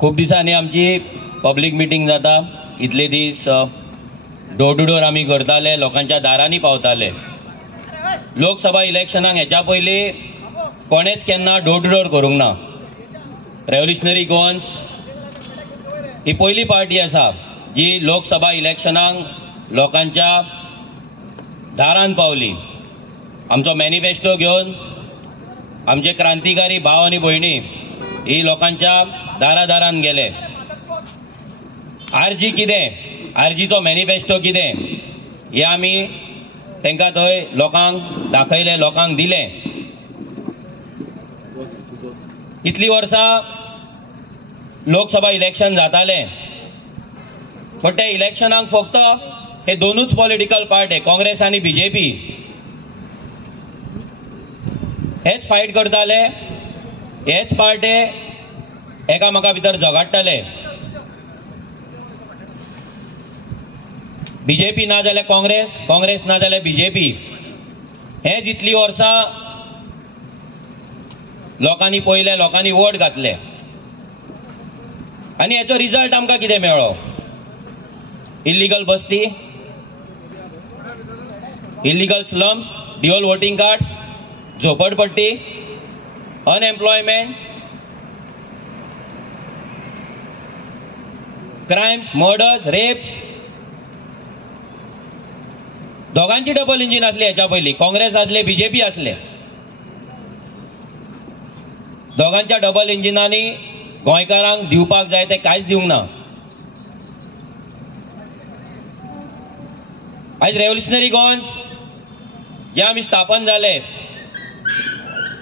खूप दिसांनी आमची पब्लिक मिटींग जाता. इतले दीस डोर टू डोर आमी करताले, लोकांच्या दारांनी पावताले. लोकसभा इलेक्शनाक हेच्या पयलीं कोणेच केन्ना डोर टू डोर करूंक ना. रेव्होल्युशनरी गोवन्स ही पयली पार्टी आसा जी लोकसभा इलेक्शनाक लोकांच्या दारान पावली. आमचो मॅनिफेस्टो घेवन आमचे क्रांतिकारी भाव आनी भयणी ही लोकांच्या दारान गेले. आरजी कितें, आरजीचो मॅनिफेस्टो कितें हे आमी तांकां थंय लोकांक दाखयलें, लोकांक दिलें. इतली वर्सां लोकसभा इलेक्शन जातालें, बट त्या इलेक्शनाक फक्त हे दोनूच पॉलिटिकल पार्टी, काँग्रेस आनी बीजेपी, हेच फायट करताले, हेच पार्टे एकामेका भितर झगडटाले. बीजेपी ना जाल्यार काँग्रेस, काँग्रेस ना जाल्यार बीजेपी. हेच इतली वर्सां लोकांनी पयले, लोकांनी वोट घातले आनी हेचो रिजल्ट आमकां कितें मेळ्ळो? इल्लीगल बस्ती, illegal slums, dual voting cards, झोपडपट्टी, अनएम्प्लॉयमेंट, क्रायम्स, मर्डर्स, रेप्स. दोगांची डबल इंजिन आसली हेच्या पयलीं, काँग्रेस आसले, बीजेपी आसले. दोगांच्या डबल इंजिनांनी गोंयकारांक दिवपाक जाय ते कांयच दिवंक ना. आयज रेव्होल्युशनरी गोवन्स जे आमी स्थापन जाले,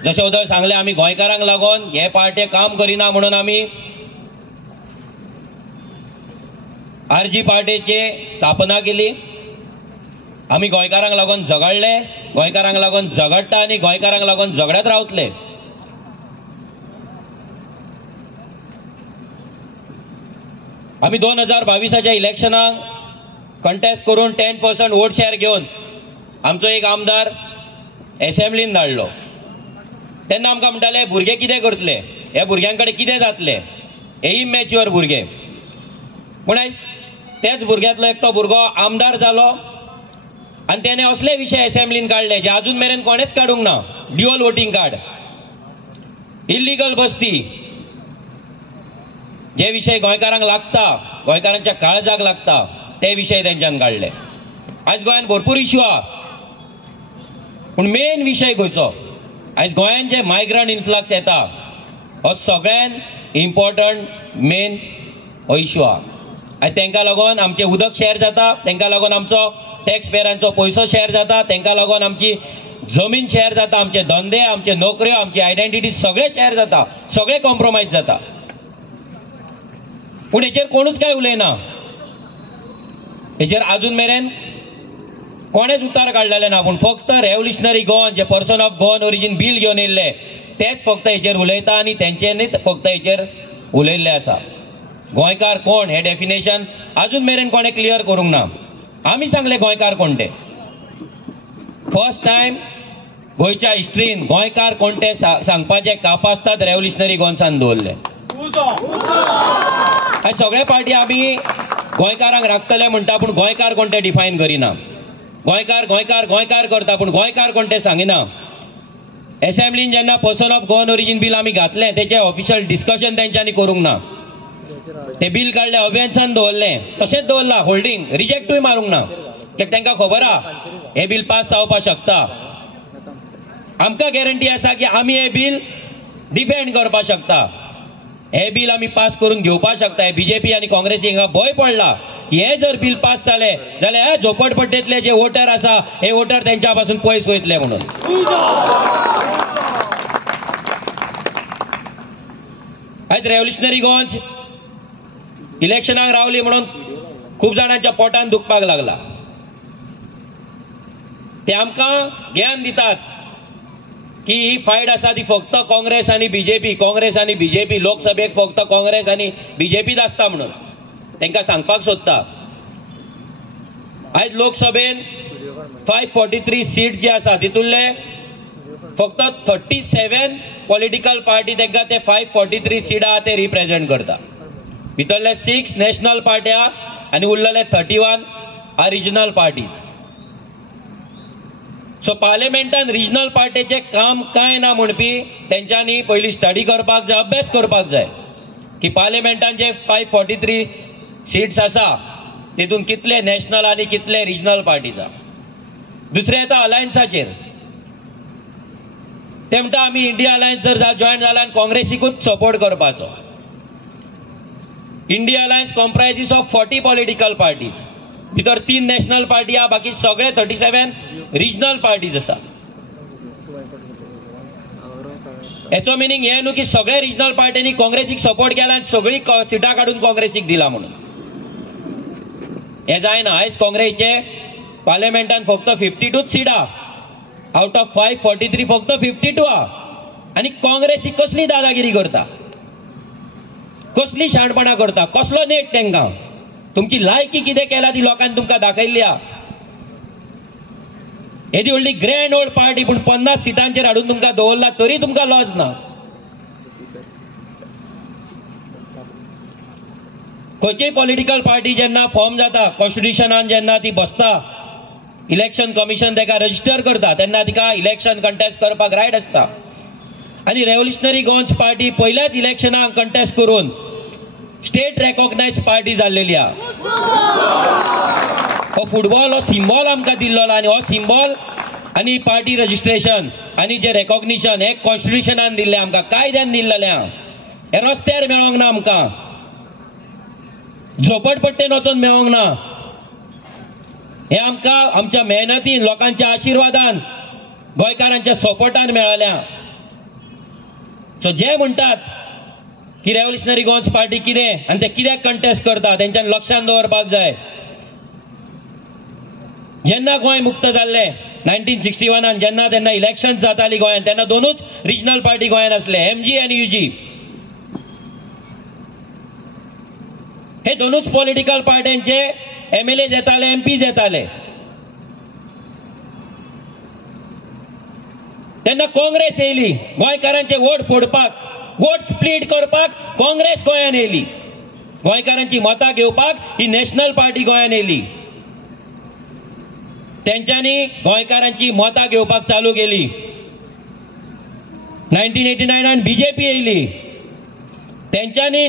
जशें उदय सांगलें, आमी गोंयकारांक लागून हे पार्टे काम करिना म्हणून आमी आरजी पार्टीची स्थापना केली. आमी गोंयकारांक लागून झगडले, गोंयकारांक लागून झगडटा आनी गोंयकारांक लागून झगडत रावतले. आमी 2022च्या इलेक्शनाक कंटेस्ट करून 10% वोट शेअर घेवन आमचो एक आमदार असेंब्लीन धाडलो. तेन्ना आमकां म्हणटाले भुरगे कितें करतले, हे भुरग्यां कडेन कितें जातलें, हे इमॅच्युअर भुरगे. पूण आयज तेच भुरग्यांतलो एकटो भुरगो आमदार जालो आनी तेणे असले विशय असेंब्लीन काडले जे अजून मेरेन कोणेच काडूंक ना. ड्युअल वोटिंग कार्ड, इल्लीगल बस्ती, जे विषय गोंयकारांक लागता, गोंयकारांच्या काळजाक लागता, ते विशय तेंच्यान काडले. आयज गोंयान भरपूर इश्यू आहा, पूण मेन विशय खंयचो? आयज गोंयान जे मायग्रंट इन्फ्लक्स येता, हो सगळ्यान इम्पॉर्टंट मेन हो इश्यू आहा. आयज तांकां लागून आमचें उदक शेअर जाता, तांकां लागून आमचो टॅक्स पेयरांचो पयसो शेअर जाता, तांकां लागून आमची जमीन शेअर जाता, आमचे धंदे, आमचे नोकऱ्यो, आमची आयडेंटिटी सगळे शेअर जाता, सगळे कॉम्प्रोमायज जाता. पूण हेचेर कोणूच काय उलयना. हेचेर अजून मेरेन कोणेच उतर काडलेले ना. पूण फक्त रेव्होल्युशनरी गोवन जे person of Goan origin bill घेवन येयल्ले तेच फक्त हेचेर उलयता आनी तेंच्यांनीच फक्त हेचेर उलयल्ले आसा. गोंयकार कोण हे डेफिनेशन अजून मेरेन कोणे क्लियर करूंक ना. आमी सांगले गोंयकार कोण ते. फर्स्ट टायम गोंयच्या हिस्ट्रीन गोंयकार कोण ते सांगपाचे कापासतात रेव्होल्युशनरी गोवन्सान दवरले. आयज सगळे पार्टी आमी गोंयकारांक राखतले म्हणटा, पूण गोंयकार कोण ते डिफायन करिना. गोंयकार गोंयकार गोंयकार करता, पूण गोंयकार कोण ते सांगिना. असेंब्लीन जेन्ना person of Goan origin bill आमी घातलें, तेचें ऑफिशियल डिस्कशन तेंच्यांनी करूंक ना. ते बील काडले, अवेन्सान दवरलें, तशेंच दवरला होल्डिंग, रिजेक्टूय मारूंक ना. कित्याक तांकां खबर आहा हे बील पास जावपाक शकता. आमकां गॅरंटी आसा की आमी हे बील डिफेंड करपाक शकता. हे बील आमी पास करून घेवपाक शकता. हे बीजेपी आनी काँग्रेसीक हिंगा भंय पडला की हे जर बील पास जाले जाल्यार हे झोपडपट्टेतले जे वोटर आसा हे वोटर तेंच्या पासून पयस वयतले म्हणून. आयज रेव्होल्युशनरी गोवन्स इलेक्शनाक रावली म्हणून खूब जाणांच्या पोटान दुखपाक लागला. ते आमकां ज्ञान दितात की ही फायट आसा ती फक्त काँग्रेस आनी बीजेपी, काँग्रेस आनी बीजेपी, लोकसभेक फक्त काँग्रेस आनी बीजेपीच आसता म्हणून तांकां सांगपाक सोदता. आयज लोकसभेन 543 सीट जी आसा तितूंतले फक्त 37 पॉलिटिकल पार्टी तांकां ते 543 सीटां ते रिप्रेझेंट करता. भितरले 6 नॅशनल पार्ट्या आनी उरलेले 31 आर रिजनल पार्टीज. सो पार्लिमेंटान रिजनल पार्टीचे काम काय ना म्हणपी तेंच्यांनी पयलीं स्टडी करपाक जाय, अभ्यास करपाक जाय की पार्लिमेंटान जे 543 सीट्स आसा तितून कितले नॅशनल आनी कितले रिजनल पार्टीज आसा. दुसरे येता अलायन्साचेर. ते म्हणटा आमी इंडिया अलायन्स जर जॉयन जाला आनी काँग्रेसीकूच सपोर्ट करपाचो. India alliance comprises of 40 political parties. भितर 3 नॅशनल पार्टी आहा, बाकी सगळे 37 रिजनल पार्टीज आसा. हेचो मिनींग हे न्हू की सगळे रिजनल पार्टींनी काँग्रेसीक सपोर्ट केला आनी सगळी सिटां काडून काँग्रेसीक दिला म्हणून. हे जायना. आयज काँग्रेसचे पार्लिमेंटान फक्त 52 सीटां आउट ऑफ 543 फक्त 52 आहा. आनी काँग्रेसी कसली दादागिरी करता, कसली शाणपणां करता, कसलो नेट तेंकां. तुमची लायकी कितें केला ती लोकांनी तुमकां दाखयल्ली आहा. येदी व्हडली ग्रँड ओल्ड पार्टी पूण 50 सीटांचेर हाडून तुमकां दवरला तरी तुमकां लॉस ना. खंयचीय पॉलिटिकल पार्टी जेन्ना फॉर्म जाता, कॉन्स्टिट्युशनान जेन्ना ती बसता, इलेक्शन कमिशन ताका रजिस्टर करता तेन्ना तिका इलेक्शन कंटेस्ट करपाक रायट आसता. आनी रेव्होल्युशनरी गोवन्स पार्टी पयल्याच इलेक्शनाक कंटेस्ट करून स्टेट रेकॉग्नायज पार्टी जाल्लेली आहा. हो फुटबॉल हो सिंबॉल आमकां दिल्लो आनी हो सिंबॉल आनी पार्टी रजिस्ट्रेशन आनी जे रेकॉग्निशन हे कॉन्स्टिट्युशनान दिल्ले आमकां, कायद्यान दिल्लेलें आहा. हे रस्त्यार मेळोंक ना आमकां, झोपडपट्टेन वचून मेळोंक ना. हे आमकां आमच्या मेहनतीन, लोकांच्या आशिर्वादान, गोंयकारांच्या सपोर्टान मेळ्ळ्या. सो जे म्हणटात की रेव्होल्युशनरी गोवन्स पार्टी कितें आनी ते कित्याक कंटेस्ट करता तेंच्यान लक्षांत दवरपाक जाय. जेन्ना गोंय मुक्त जाल्लें 1961 जेन्ना तेन्ना इलेक्शन जाताली गोंयांत, तेन्ना दोनूच रिजनल पार्टी गोंयांत आसले, MG आनी UG. हे दोनूच पॉलिटिकल पार्ट्यांचे MLAs येताले, MPs येताले. तेन्ना काँग्रेस येयली गोंयकारांचे वोट फोडपाक, वोट स्प्लीट करपाक. काँग्रेस गोंयांत येयली, गोंयकारांची मतां घेवपाक ही नॅशनल पार्टी गोंयांत येयली. तेंच्यांनी गोंयकारांची मतां घेवपाक चालू केली. 1989 BJP येयली, तेंच्यांनी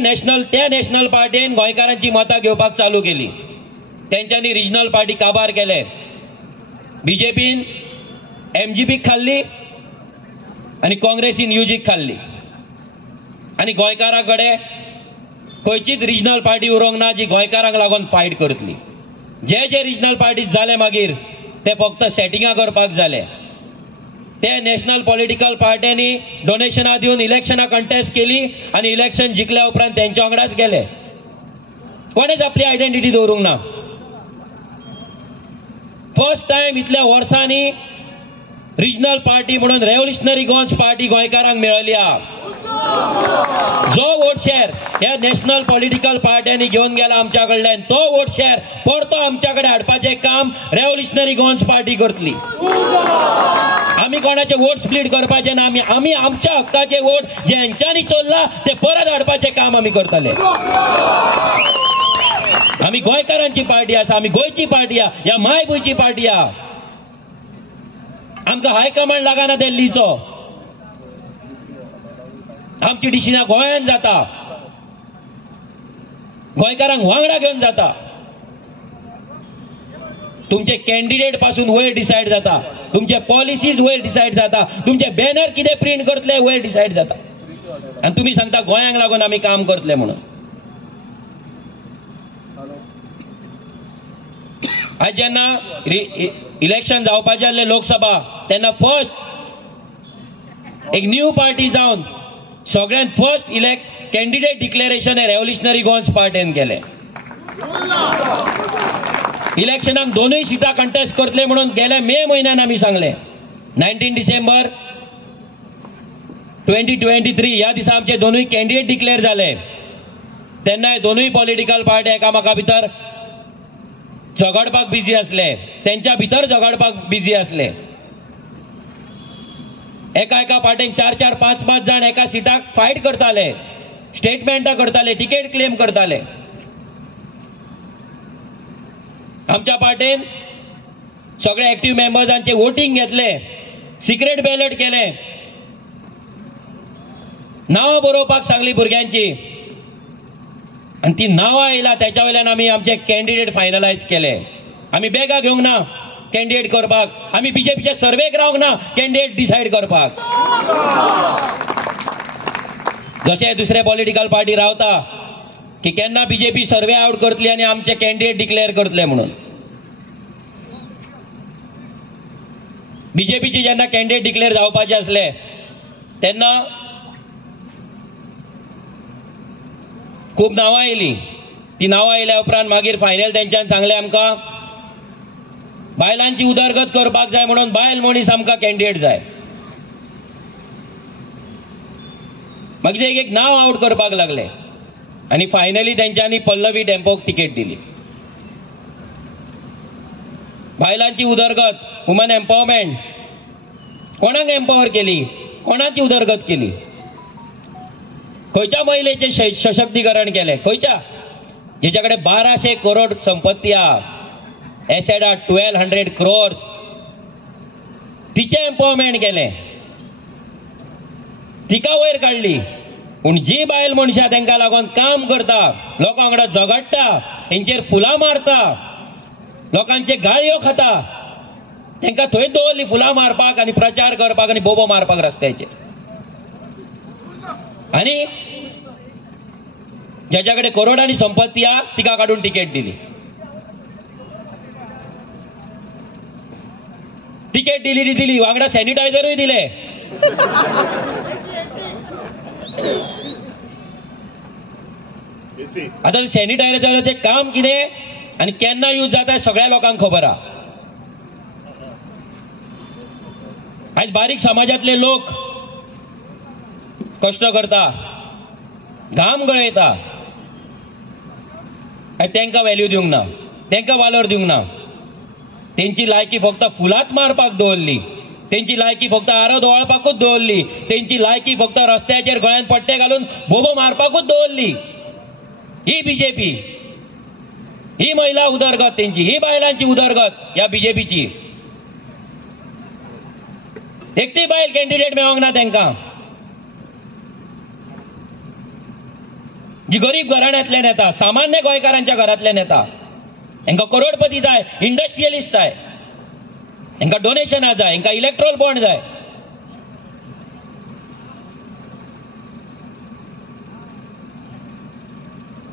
त्या नॅशनल पार्टीन गोंयकारांची मतां घेवपाक चालू केली. तेंच्यांनी रिजनल पार्टी काबार केले. BJPन MGPक खाल्ली आनी काँग्रेसीन UGक खाल्ली. आनी गोंयकारां कडेन खंयचीच रिजनल पार्टी उरोंक ना जी गोंयकारांक लागून फायट करतली. जे रिजनल पार्टीज जाले मागीर ते फक्त सेटिंगां करपाक जाले. ते नॅशनल पॉलिटिकल पार्ट्यांनी डोनेशनां दिवन इलेक्शनां कंटेस्ट केली आनी इलेक्शन जिखल्या उपरांत तेंच्या वांगडाच गेले. कोणेच आपली आयडेंटिटी दवरूंक ना. फर्स्ट टायम इतल्या वर्सांनी रिजनल पार्टी म्हणून रेव्होल्युशनरी गोवन्स पार्टी गोंयकारांक मेळ्ळी आहा. जो वोट शेअर ह्या नॅशनल पॉलिटिकल पार्ट्यांनी घेवन गेला आमच्या कडल्यान, तो वोट शेअर परतो आमच्या कडेन हाडपाचें काम रेव्होल्युशनरी गोवन्स पार्टी करतली. आमी कोणाचे वोट स्प्लीट करपाचे ना. आमी आमच्या हक्काचे वोट जे हेंच्यांनी चोरला ते परत हाडपाचें काम आमी करतले. आमी गोंयकारांची पार्टी आसा, आमी गोंयची पार्टी आहा, ह्या मायभूंयची पार्टी आहा. आमकां हायकमांड लागना दिल्लीचो. आमची डिसिजनां गोंयांत जाता, गोंयकारांक वांगडा घेवन जाता. तुमचे कॅन्डिडेट पासून वयर डिसायड जाता, तुमचे पॉलिसीज वयर डिसायड जाता, तुमचे बॅनर कितें प्रिंट करतले वयर डिसायड जाता. आनी तुमी सांगता गोंयांक लागून आमी काम करतले म्हणून. आज जेन्ना इलेक्शन जावपाचें आसलें लोकसभा तेन्ना फर्स्ट एक न्यू पार्टी जावन सगळ्यांत फर्स्ट कॅन्डिडेट डिक्लेरेशन हे रेव्होल्युशनरी गोवन्स पार्टीन केले. इलेक्शनाक दोनूय सिटां कंटेस्ट करतले म्हणून गेल्या मे म्हयन्यान आमी सांगले. 19 डिसेंबर 2023 ह्या दिसा आमचे दोनूय कॅन्डिडेट डिक्लेअर जाले. तेन्ना दोनूय पॉलिटिकल पार्टी एकामेका भितर झगडपाक बिजी आसले, तेंच्या भितर झगडपाक बिजी आसले. एका पार्टीन 4-4, 5-5 जण एका सिटाक फायट करताले, स्टेटमेंटां करताले, तिकेट क्लेम करताले. आमच्या पार्टीन सगळे एक्टिव्ह मेंबर्सांचे वोटिंग घेतले, सिक्रेट बॅलेट केले, नावां बरोवपाक सांगली भुरग्यांची, आणि ती नावां आयला त्याच्या वयल्यान आमी आमचे कॅन्डिडेट फायनलायज केले. आमी बॅगा घेवंक ना कॅन्डिडेट करपाक, आमी बीजेपीचे सर्वेक रावंक ना कॅन्डिडेट डिसायड करपाक. जशे दुसरे पॉलिटिकल पार्टी रावता की केन्ना बीजेपी सर्वे आउट करतली आणि आमचे कॅन्डिडेट डिक्लेअर करतले म्हणून. बीजेपीचे जेन्ना कॅन्डिडेट डिक्लेअर जावपाचे असले तेन्ना खूब नावां आयलीं. ती नावां आयल्या उपरांत मागीर फायनल तेंच्यान सांगलें आमकां बायलांची उदरगत करपाक जाय म्हणून बायल मनीस आमकां कॅन्डिडेट जाय. मागीर एक नाव आउट करपाक लागले आणि फायनली तेंच्यांनी पल्लवी टेम्पोक तिकेट दिली. बायलांची उदरगत, वुमन एम्पावरमेंट, कोणाक एम्पावर केली, कोणाची उदरगत केली, खंयच्या महिलेचे सशक्तीकरण केले, खंयच्या जेच्या कडेन 1200 करोड संपत्ती आहा, एसेट आहा 1200 crores, तिचे एम्पावरमेंट केले, तिका वयर काडली. पूण जी बायल मनशां तांकां लागून काम करता, लोकां वांगडा झगडटा, तेंचेर फुलां मारता, लोकांचे गाळयो खाता, तांकां थंय दवरली फुलां मारपाक आनी प्रचार करपाक आनी बोबो मारपाक रस्त्याचेर. आनी ज्याच्या कडेन करोडांनी संपत्ती आहा तिका काडून तिकेट दिली. तिकेट दिली वांगडा सॅनिटायझरूय दिले. आता सॅनिटायझराचें काम कितें आनी केन्ना यूज जाता सगळ्या लोकांक खबर आहा. आज बारीक समाजातले लोक कष्ट करता, घाम गळयता, तांकां व्हॅल्यू दिवंक ना, तांकां वालोर दिवंक ना. तेंची लायकी फक्त फुलांत मारपाक दवरली, तेंची लायकी फक्त आरो ओवाळपाकूच दवरली, तेंची लायकी फक्त रस्त्याचेर गळ्यान पट्टे घालून बोबो मारपाकूच दवरली. ही बीजेपी, ही महिला उदरगत तेंची, ही बायलांची उदरगत ह्या बीजेपीची. एकटी बायल कॅन्डिडेट मेळोंक ना तांकां. जी गरीब घराण्यांतल्यान येता, सामान्य गोंयकारांच्या घरांतल्यान येता, तांकां करोडपती जाय, इंडस्ट्रियलिस्ट जाय, तांकां डोनेशनां जाय, तांकां इलेक्ट्रोल बॉन्ड जाय.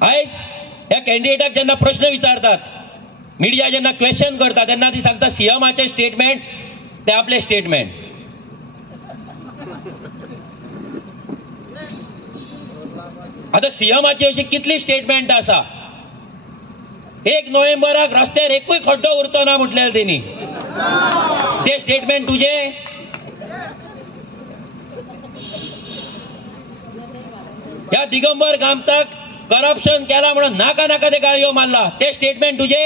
आयज ह्या कॅन्डिडेटाक जेन्ना प्रश्न विचारतात, मिडिया जेन्ना क्वेश्चन करता तेन्ना ती सांगता सीएमाचे स्टेटमेंट ते आपले स्टेटमेंट. आता सीएमाची अशी कितली स्टेटमेंट आसा. 1 नोव्हेंबराक रस्त्यार एकूय खड्डो उरचो ना म्हटलें तेणी. ते स्टेटमेंट तुझे? ह्या दिगंबर कामताक करप्शन केला म्हणून नाका नाका ते गाळयो मारला, ते स्टेटमेंट तुझे?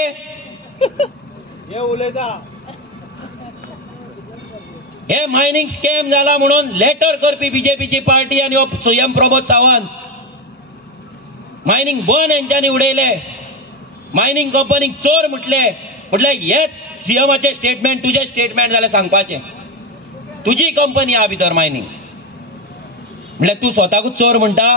हे मायनिंग स्कॅम जाला म्हणून लेटर करपी बीजेपीची पार्टी आणि सीएम प्रमोद सावंत, मायनिंग बंद यांच्यानी उडयले, मायनिंग कंपनीक चोर म्हटले हेच सीएमाचे स्टेटमेंट तुझे स्टेटमेंट जाल्यार सांगपाचे. तुझी कंपनी आहा भितर मायनिंग, म्हटल्यार तू स्वताकूच चोर म्हणटा.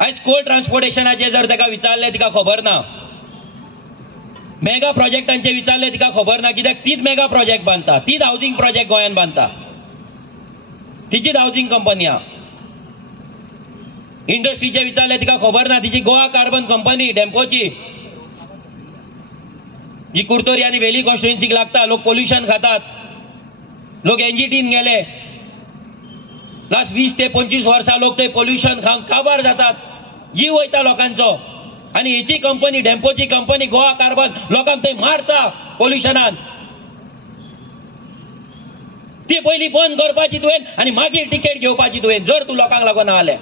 आयज कोल ट्रान्सपोर्टेशनाचे जर ताका विचारले तिका खबर ना, मेगा प्रोजेक्टांचे विचारले तिका खबर ना, कित्याक तीच मेगा प्रोजेक्ट बांधता, तीच हाऊसिंग प्रोजेक्ट गोंयान बांधता, तिचीच हाऊसिंग कंपनी आहा. इंडस्ट्रीचे विचारले तिका खबर ना, तिची गोवा कार्बन कंपनी डेम्पोची, जी कुर्तोरी आणि वेली कॉन्स्टिट्युएन्सीक लागता. लोक पोल्युशन खातात, लोक एनजीटीन गेले, लास्ट 20 ते 25 वर्सां लोक ते पोल्युशन खाऊन काबार जातात, जीव वयता लोकांचो. आणि हिची कंपनी डेम्पोची कंपनी गोवा कार्बन लोकांक थंय मारता पोल्युशनान. ती पयली बंद करपाची तुवें आणि मागीर तिकेट घेवपाची तुवें, जर तू लोकांक लागून आले.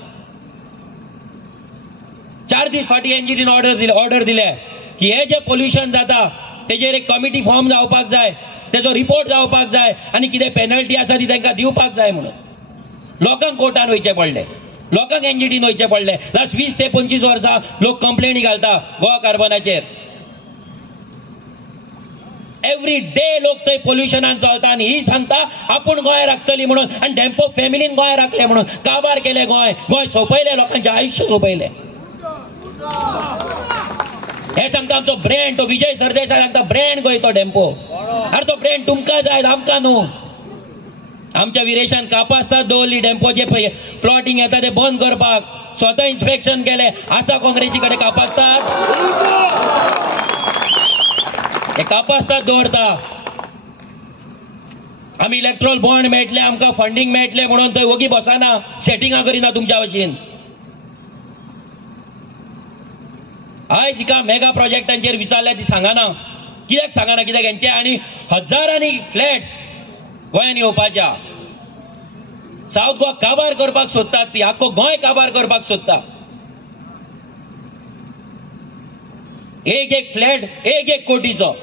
4 दीस फाटी एनजीटीन ऑर्डर दिल्या की हे जे पोल्युशन जाता तेजेर एक कमिटी फॉर्म जावपाक जाय, तेजो रिपोर्ट जावपाक जाय आनी कितें पेनल्टी आसा ती तांकां दिवपाक जाय म्हणून. लोकांक कोर्टान वयचें पडलें, लोकांक एनजीटीन वयचें पडलें. लास्ट 20 ते 25 वर्सां लोक कंप्लेनी घालता गोवा कार्बनाचेर. एवरी डे लोक थंय पोल्युशनान चलता आनी ही सांगता आपूण गोंय राखतली म्हणून. आनी डेम्पो फॅमिलीन गोंय राखलें म्हणून काबार केलें गोंय. गोंय सोंपयलें, लोकांचें आयुश्य सोंपयलें. हे सांगता आमचो ब्रँड, तो विजय सरदेसाय सांगता ब्रँड गोंय तो डेम्पो. अरे तो ब्रँड तुमकां जाय, आमकां न्हू. आमच्या विरेशान कापास्ताद दवरली डेम्पोचे प्लॉटिंग येता ते बंद करपाक. स्वता इन्स्पेक्शन केलें. आसा काँग्रेसी कडेन कापास्ताद? हे कापास्ताद दवरता. आमी इलेक्ट्रोल बॉन्ड मेळटले, आमकां फंडींग मेळटले म्हणून थंय वगी बसना, सेटिंगां करिना तुमच्या भशेन. आयज हिका मेगा प्रोजेक्टांचेर विचारल्या ती सांगना. कित्याक सांगना? कित्याक हेंचे आनी हजारांनी फ्लॅट्स गोंयांत येवपाच्या. सावथ गोवा काबार करपाक सोदतात ती, आख्खो गोंय काबार करपाक सोदता. एक फ्लॅट 1 कोटीचो.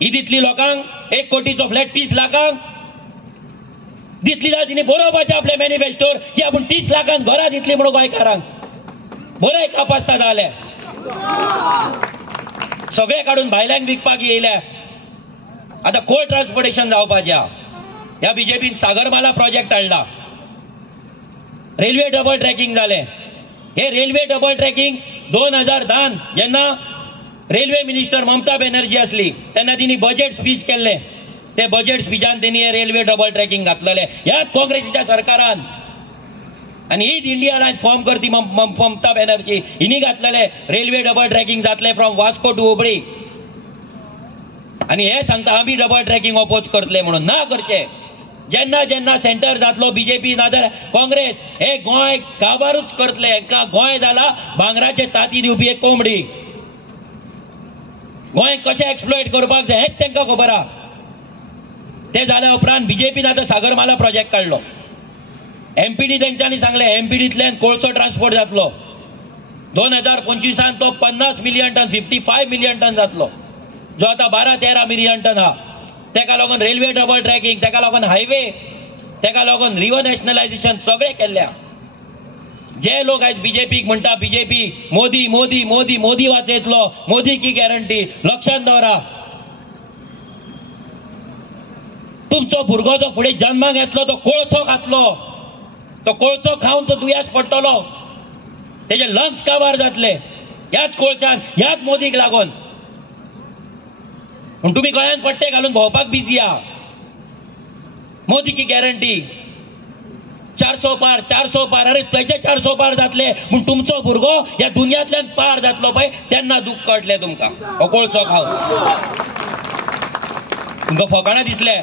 ही दितली लोकांक 1 कोटीचो फ्लॅट 30 लाखांक दितली जाल्यार तिणी बरोवपाचें आपल्या मॅनिफेस्टोर की आपूण 30 लाखांक घरां दितली म्हणून गोंयकारांक. बरोय कापास्ताद जाले, सगळे काडून भायल्यांक विकपाक येयल्या. आता कोल ट्रान्सपोर्टेशन जावपाच्या. ह्या बीजेपीन सागरमाला प्रोजेक्ट हाडला. रेल्वे डबल ट्रॅकिंग जाले. हे रेल्वे डबल ट्रॅकिंग 2010 जेन्ना रेल्वे मिनिस्टर ममता बॅनर्जी असली तेन्ना तिणी बजेट स्पीच केल्ले. ते बजेट स्पीचान तेणी हे रेल्वे डबल ट्रॅकिंग घातलेले ह्याच काँग्रेसीच्या सरकारान. आणि हीच इंडिया अलायन्स फॉर्म करती ममता बॅनर्जी, हिनी घातलेले रेल्वे डबल ट्रॅकिंग जातले फ्रॉम वास्को टू हुबळी. आणि हे सांगता आम्ही डबल ट्रॅकिंग ऑपोज करतले म्हणून. ना करचे. जेन्ना जेन्ना सेंटर जातलो बीजेपी नाजाल्यार काँग्रेस, हे गोंय काबारूच करतले. हांकां गोंय जाला भांगराचे ताती दिवपी एक कोंबडी. गोंय कशें एक्सप्लॉयट करपाक जाय हेच तांकां खबर आहा. ते जाल्या उपरांत बीजेपीन आतां सागरमाला प्रोजेक्ट काडलो. एमपीडी तेंच्यांनी सांगले एमपीडींतल्यान कोळसो ट्रान्सपोर्ट जातलो. 2025 तो 50 मिलियन टन 55 मिलियन टन जातलो, जो आता 12-13 मिलियन टन हा. तेका लागून रेल्वे डबल ट्रॅकिंग, तेका लागून हायवे, तेका लागून रिव्हर नॅशनलायझेशन सगळे केल्ल्या. जे लोक आयज बीजेपीक म्हणटा बीजेपी मोदी मोदी मोदी मोदी वाचयतलो, मोदी की गॅरंटी, लक्षांत दवरा. तुमचो भुरगो जो फुडें जन्माक येतलो तो कोळसो खातलो. तो कोळसो खावन तो दुयेंस पडटलो, तेजे लंग्स काबार जातले ह्याच कोळशान, ह्याच मोदीक लागून. पूण तुमी गोंयांत पट्टे घालून भोंवपाक बिजी आहा. मोदी की गॅरंटी 400 पार 400 पार. अरे त्याचे 400 पार जातले पूण तुमचो भुरगो ह्या दुनियांतल्यान पार जातलो पळय तेन्ना दुःख कळटलें तुमकां. हो कोळसो खावन तुमकां फकाणां दिसले.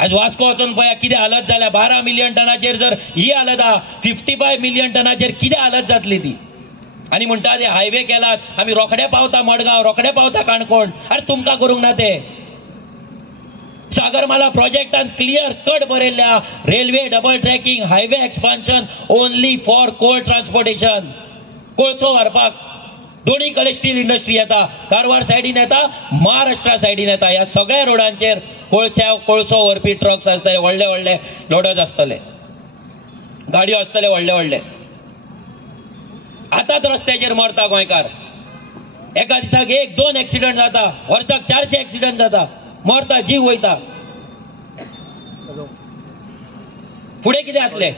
आज वास्को वचून पळया कितें हालत जाल्या. 12 मिलियन टनाचेर जर ही हालत आहा, 55 मिलियन टनाचेर कितें हालत जातली ती. आनी म्हणटा ते हायवे केलात, आमी रोखडे पावता मडगांव, रोखडे पावता काणकोण. अरे तुमकां करूंक ना ते. सागरमाला प्रोजेक्टान क्लियर कट बरयल्ल्या railway double tracking, highway expansion only for coal transportation. कोळसो व्हरपाक दोन्ही कडेन स्टील इंडस्ट्री येता. कारवार सायडीन येता, महाराष्ट्रा सायडीन येता. ह्या सगळ्या रोडांचेर कोळसो व्हरपी ट्रक्स आसतले, व्हडले व्हडले लोडर्स आसतले, गाडयो आसतले व्हडले व्हडले. आतांच रस्त्याचेर मरता गोंयकार. एका दिसाक 1-2 एक्सिडंट जाता, वर्साक 400 एक्सिडंट जाता, मरता, जीव वयता. फुडें कितें जातलें?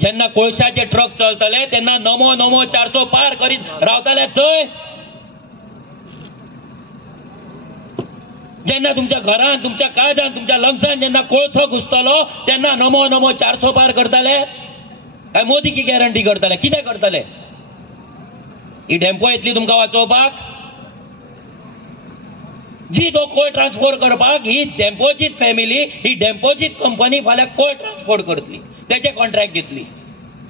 जेन्ना कोळशाचे ट्रक चलतले तेन्ना नमो नमो 400 पार करीत रावतले थंय. जेन्ना तुमच्या घरान, तुमच्या काळजान, तुमच्या लंग्सान जेन्ना कोळसो घुसतलो तेन्ना नमो नमो 400 पार करतले. काय मोदी की गॅरंटी करतले? कितें करतले? ही डेम्पो येतली तुमकां वाचोवपाक? जी तो कोळ ट्रान्सपोर्ट करपाक ही डेम्पोचीच फॅमिली, ही डेम्पोचीच कंपनी फाल्यां कोळ ट्रान्सपोर्ट करतली, त्याचे कॉन्ट्रॅक्ट घेतली.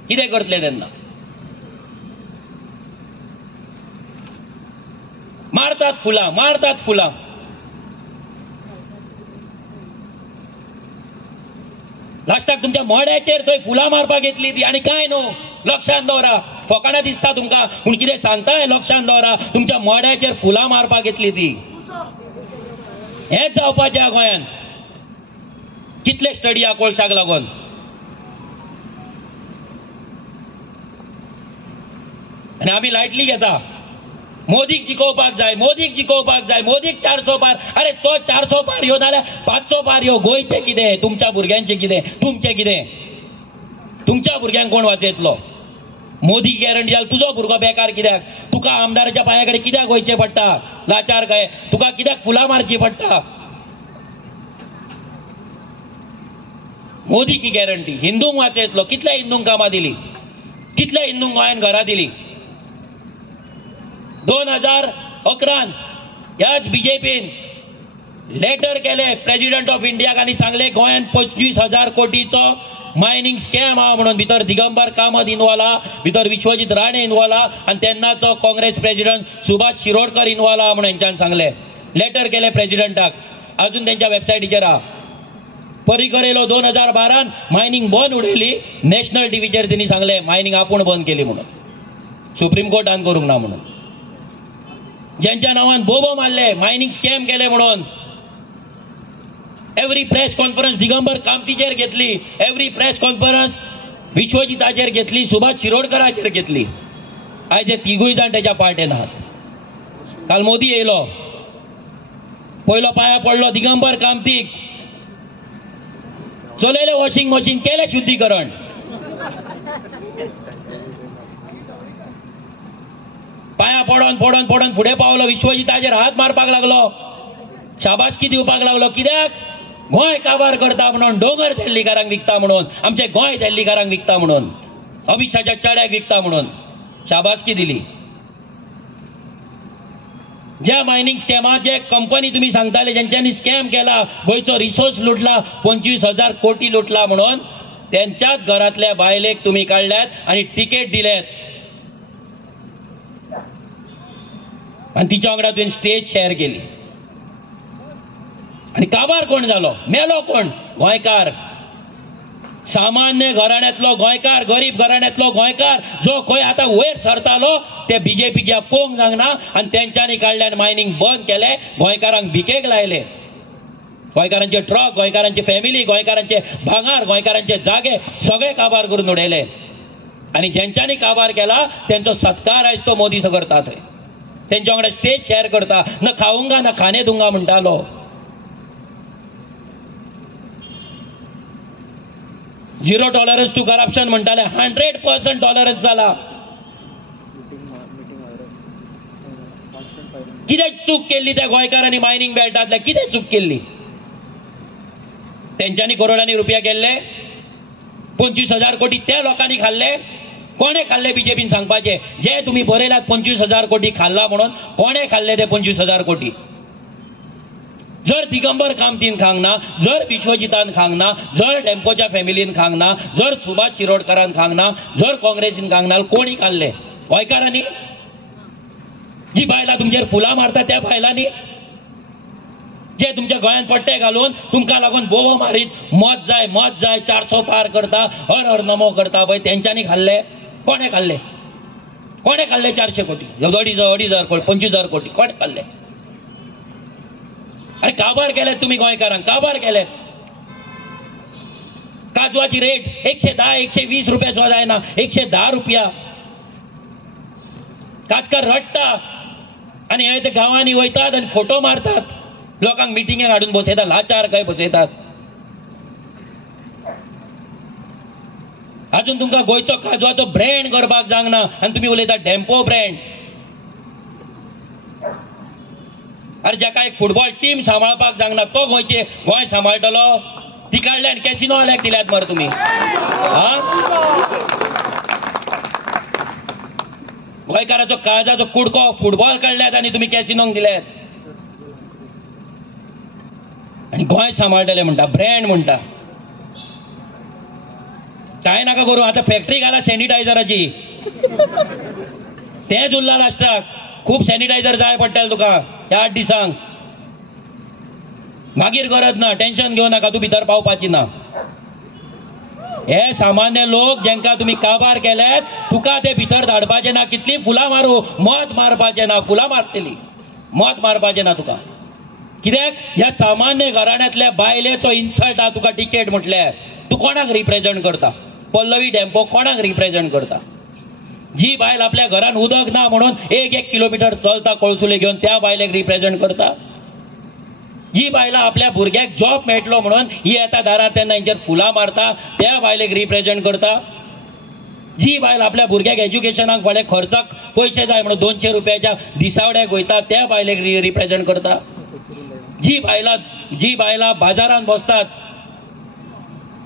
कितें करतले तेन्ना? मारतात फुलां, मारतात फुलां. लास्टाक तुमच्या मोड्याचेर थंय फुलां मारपाक येतली ती. आनी काय न्हू, लक्षात दवरा. फकाणां दिसता तुमकां पूण कितें सांगता लक्षात दवरा. तुमच्या मोड्याचेर फुलां मारपाक येतली ती. हेच जावपाचें ह्या गोंयांत. कितले स्टडी हा कोळशाक लागून. आनी आमी लायटली घेता. मोदीक जिखोवपाक जाय, मोदीक जिखोवपाक जाय, मोदीक 400 पार. अरे तो 400 पार यो नाल्यार 500 पार यो. गोंयचें कितें, तुमच्या भुरग्यांचें कितें, तुमचें कितें. तुमच्या भुरग्यांक कोण वाचयतलो. मोदी गॅरंटी जाल्यार तुजो भुरगो बेकार कित्याक. तुका आमदाराच्या पांया कडेन कित्याक वयचें पडटा. लाचार काय तुका कित्याक फुलां मारची पडटा. मोदी की गॅरंटी. हिंदूंक वाचयतलो. कितल्या हिंदूंक कामां दिली, कितल्या हिंदूंक गोंयान घरां दिली. 2011 ह्याच बीजेपीन लेटर केले प्रेसिडेंट ऑफ इंडियाक आनी सांगले गोंयान 25,000 कोटीचो मायनिंग स्कॅम हा म्हणून. भितर दिगंबर कामत इन्वॉल्व हा, भितर विश्वजीत राणे इन्वॉल्व हा आनी तेन्नाचो काँग्रेस प्रेसिडेंट सुभाष शिरोडकर इन्वॉल्व हा म्हणून हेंच्यान सांगले. लेटर केले प्रेसिडेंटाक. अजून तेंच्या वेबसायटीचेर हा. पर्रीकर येयलो 2012 मायनिंग बंद उडयली. नॅशनल टीव्हीचेर तेणी सांगले मायनिंग आपूण बंद केली म्हणून. सुप्रीम कोर्टान करूंक ना म्हणून. ज्यांच्या नावान बोबो मारले, मायनिंग स्कॅम केले म्हणून. एवरी प्रेस कॉन्फरन्स दिगंबर कामतीचेर घेतली. एवरी प्रेस कॉन्फरन्स विश्वजिताचेर घेतली, सुभाष शिरोडकराचेर घेतली. आयज हे तिगूय जाण तेच्या पार्टेन आहात. काल मोदी येयलो, पयलो पांया पडलो दिगंबर कामतीक. चलयले वॉशिंग मशीन, केले शुद्धीकरण. पांया पडोन पडोन पडोन फुडें पावलो. विश्वजिताचेर हात मारपाक लागलो, शाबासकी दिवपाक लागलो. कित्याक गोंय काबार करता म्हणून, दोंगर दिल्लीकारांक विकता म्हणून, आमचे गोंय दिल्लीकारांक विकता म्हणून, अमित शाहच्या चेड्याक विकता म्हणून शाबासकी दिली. ज्या मायनिंग स्कॅमाचे कंपनी तुम्ही सांगताले ज्यांच्यांनी स्कॅम केला, गोंयचो रिसोर्स लुटला, 25,000 कोटी लुटला म्हणून, त्यांच्याच घरातल्या बायलेक तुम्ही काढल्यात आणि तिकेट दिलेत. आणि तिच्या वांगडा तुवें स्टेज शेअर केली. आणि काबार कोण जालो, मेलो कोण, गोंयकार. सामान्य घराण्यांतलो गोंयकार, गरीब घराण्यांतलो गोंयकार जो खंय आतां वयर सरतालो ते बीजेपीक या पोंग जावंक ना. आनी तेंच्यांनी काडल्यान मायनिंग बंद केले. गोंयकारांक भिकेक लायले. गोंयकारांचे ट्रक, गोंयकारांची फॅमिली, गोंयकारांचे भांगार, गोंयकारांचे जागे सगळे काबार करून उडयले. आणि ज्यांच्यांनी काबार केला त्यांचो सत्कार आयज तो मोदी करता. थंय तेंच्या वांगडा स्टेज शेअर करता. न खाऊंगा न खाणे दूंगा म्हणटालो. झिरो टॉलरन्स टू करप्शन म्हणटाले, 100% टॉलरन्स जाला. कितें चूक केल्ली त्या गोंयकारांनी मायनिंग बेल्टांतल्या, कितें चूक केल्ली. तेंच्यांनी करोडांनी रुपया केल्ले. 25,000 कोटी त्या लोकांनी खाल्ले. कोणे खाल्ले बीजेपीन सांगपाचे. जे तुम्ही बरयलात 25,000 कोटी खाल्ला म्हणून, कोणे खाल्ले ते 25,000 कोटी. जर दिगंबर कामतीन खांक ना, जर विश्वजितान खांक ना, जर टेम्पोच्या फॅमिलीन खांक ना, जर सुभाष शिरोडकरान खांक ना, जर काँग्रेसीन खांक ना, कोणी खाल्ले. गोंयकारांनी. जी बायलां तुमचेर फुलां मारता त्या बायलांनी. जे तुमच्या गोंयांत पट्टे घालून तुमकां लागून बोबो मारीत मत जाय 400 पार करता, हर हर नमो करता पळय, तेंच्यांनी खाल्ले. कोणे खाल्ले. कोणे खाल्ले 400 कोटी, 2,500 कोटी, 25,000 कोटी कोणे खाल्ले. अरे काबार केलेत तुम्ही गोंयकारांक, काबार केलेत. काजवाची रेट 110 120 रुपया सुद्धा जायना, 110 रुपया. काजकार रडटा आणि हे ते गावांनी वयतात आणि फोटो मारतात. लोकांक मिटिंगेक हाडून बसयतात, लाचार काय बसयतात. अजून तुमकां गोंयचो काजवाचो ब्रँड करपाक जावंक ना आनी तुमी उलयतात डेम्पो ब्रँड. अरे जाका एक फुटबॉल टीम सांबाळपाक जावंक ना तो गोंय सांबाळटलो. ती काडल्यान कॅसिनो वाल्याक दिल्यात मरे तुमी. गोंयकाराचो काळजाचो कुडको फुटबॉल काडल्यात आनी तुमी कॅसिनोक दिल्यात. आनी गोंय सांबाळटले म्हणटा, ब्रँड म्हणटा. काय नाका करूं, आता फॅक्टरी घाला सॅनिटायझराची. तेच उरला लास्टाक. खूप सॅनिटायझर जाय पडटले तुका ह्या 8 दिसांक. मागीर गरज ना, टेन्शन घेवं नाका, तूं भितर पावपाची ना. हे सामान्य लोक जेंका तुम्ही काबार केल्यात तुका ते भितर धाडपाचे ना. कितली फुलां मारू, मत मारपाचे ना. फुलां मारतली, मत मारपाचे ना तुका. कित्याक ह्या सामान्य घराण्यांतल्या बायलेचो इन्सल्ट हा तुका टिकेट म्हटल्यार. तू कोणाक रिप्रेझेंट करता? पल्लवी डेंपो कोणाक रिप्रेझेंट करता? जी बायल आपल्या घरान उदक ना म्हणून 1-1 किलोमीटर चलता कळसुले घेऊन त्या बायलेक रिप्रेझेंट करता? जी बायला आपल्या भुरग्याक जॉब मेळटलो म्हणून ही येता दारार तेन्ना हेंचेर फुलां मारता त्या बायलेक रिप्रेझेंट करता? जी बायल आपल्या भुरग्याक एज्युकेशनाक फळे खर्चाक पयशे जाय म्हणून 200 रुपयाच्या दिसावड्याक वयता त्या बायलेक रिप्रेझेंट करता? जी बायला बाजारात बसतात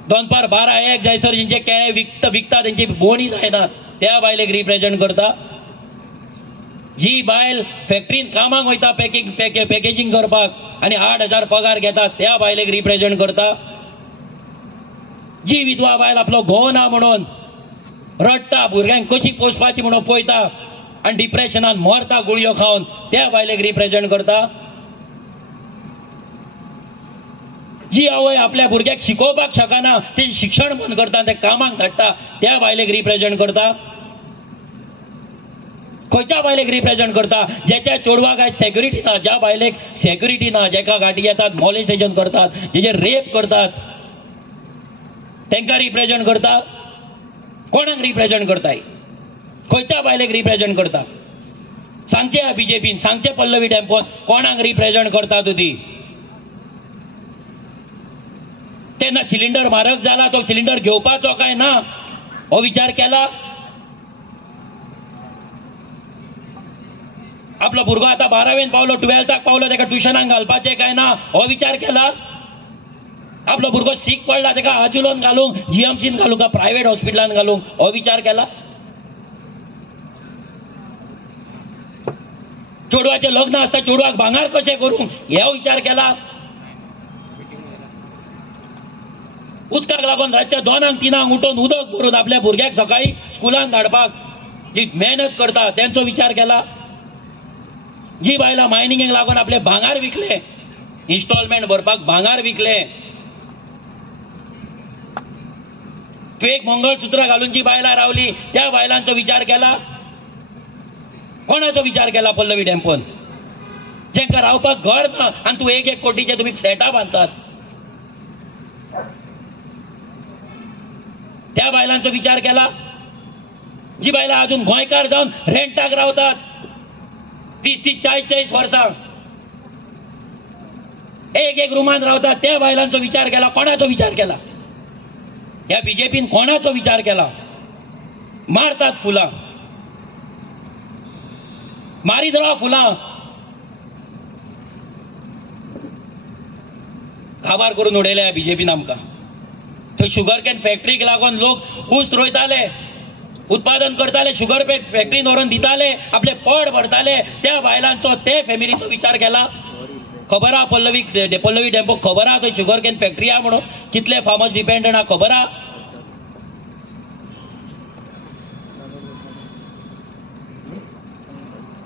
दनपार 12-1 जायसर जेंचे केळे विकता तेंची बोणी जायना त्या बायलेक रिप्रेझेंट करता? जी बायल फॅक्टरीन कामाक वयता पॅकेजिंग करपाक आणि 8,000 पगार घेता त्या बायलेक रिप्रेझेंट करता? जी विधवा बायल आपलो घोव ना म्हणून रडटा, भुरग्यांक कशी पोसपाची म्हणून पळयता आणि डिप्रेशनान मरता गुळयो खावन त्या बायलेक रिप्रेझेंट करता? जी आवय आपल्या भुरग्याक शिकोवपाक शकना ते शिक्षण बंद करता ते कामाक धाडटा त्या बायलेक रिप्रेझेंट करता? खंयच्या बायलेक रिप्रेझेंट करता? ज्याच्या चेडवाक आयज सेक्युरिटी ना, ज्या बायलेक सेक्युरिटी ना, जेका गाठी येतात मॉलेस्टेशन करतात, जेचे रेप करतात तांकां रिप्रेझेंट करता? कोणाक रिप्रेझेंट करताय? खंयच्या बायलेक रिप्रेझेंट करता? सांगचे बीजेपीन, सांगचे पल्लवी डेंपोन कोणाक रिप्रेझेंट करता ती? तेन्ना सिलिंडर म्हारग जाला तो सिलिंडर घेवपाचो काय ना हो विचार केला? आपलो भुरगो आता 12वेंत पावलो, 12थाक पावलो, ताका ट्युशनाक घालपाचें काय ना हो विचार केला? आपलो भुरगो सीक पडला ताका आजुलोन घालूंक, जीएमसीन घालूंक का प्रायव्हेट हॉस्पिटलान घालूंक हो विचार केला? चेडवाचें लग्न आसता चेडवाक भांगार कशें करूंक हे विचार केला? उदकाक लागून रातच्या 2-3 उठून उदक भरून आपल्या भुरग्याक सकाळी स्कुलान धाडपाक जी मेहनत करता त्यांचो विचार केला? जी बायला मायनिंगेक लागून आपले भांगार विकले, इन्स्टॉलमेंट भरपाक भांगार विकले, फेक मंगळसूत्र घालून जी बायला रावली त्या बायलांचो विचार केला? कोणाचो विचार केला पल्लवी डेंपोन? जेंका रावपाक घर ना आणि तू 1-1 कोटीचे तुम्ही फ्लॅटां बांधतात त्या बायलांचो विचार केला? जी बायला अजून गोंयकार जाऊन रेंटाक रावतात 30-30, 40-40 वर्सां 1-1 रुमान रावतात त्या बायलांचो विचार केला? कोणाचो विचार केला? या बीजेपीन कोणाचो विचार केला? मारतात फुलां, मारीत राहा फुलां, काबार करून उडयल्या बीजेपीन आमकां. थंय शुगर कॅन फॅक्टरीक लागून लोक ऊस रोयताले, उत्पादन करताले, शुगर फॅक्टरीन व्हरून दिताले, आपले पोट भरताले त्या बायलांचो ते फॅमिलीचो विचार केला? खबर आहा पल्लवी डेंपो खबर आहा थंय शुगर कॅन फॅक्टरी आहा म्हणून कितले फार्मर्स डिपेंडंट आहा खबर आहा?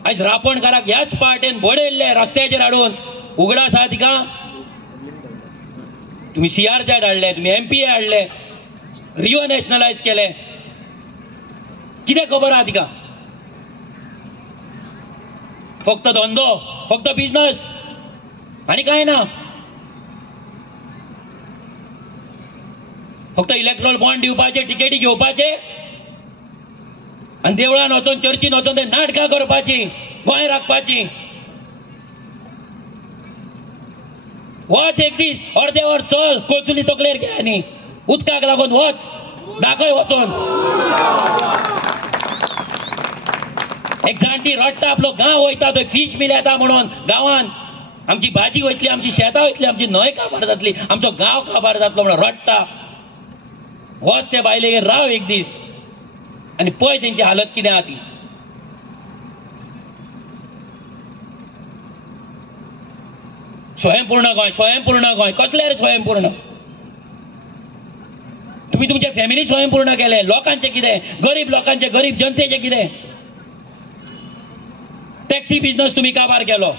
आयज रापणकाराक ह्याच पार्टेन बडयल्ले रस्त्याचेर हाडून उगडास आहा तिका? तुम्ही CR हाडले, तुम्ही MPA हाडले, रिओ नॅशनलायज केले, कितें खबर आहा तिका? फक्त धंदो, फक्त बिझनेस आणि काय ना. फक्त इलेक्ट्रॉल बॉन्ड दिवपाचे, टिकेटी घेवपाचे आणि देवळान वचून चर्चीन वचून ते नाटकां करपाची, गोंय राखपाची. वच एक दीस अर्दे वर चल कोचुली तकलेर घे आनी उदकाक लागून वच दाखय वचून. एक जाणटी रडटा आपलो गांव वयता थंय फिश मिल येता म्हणून गांवान आमची भाजी वयतली, आमची शेतां वयतली, आमची न्हंय काबार जातली, आमचो गांव काबार जातलो म्हणून रडटा. वच ते बायलेगेर राव एक दीस आनी पळय तेंची हालत कितें आहा ती. स्वयंपूर्ण गोंय, स्वयंपूर्ण गोंय कसले रे स्वयंपूर्ण? तुम्ही तुमचे फॅमिली स्वयंपूर्ण केले, लोकांचे कितें? गरीब लोकांचे, गरीब जनतेचे कितें? टॅक्सी बिझनेस तुम्ही काबार केलो,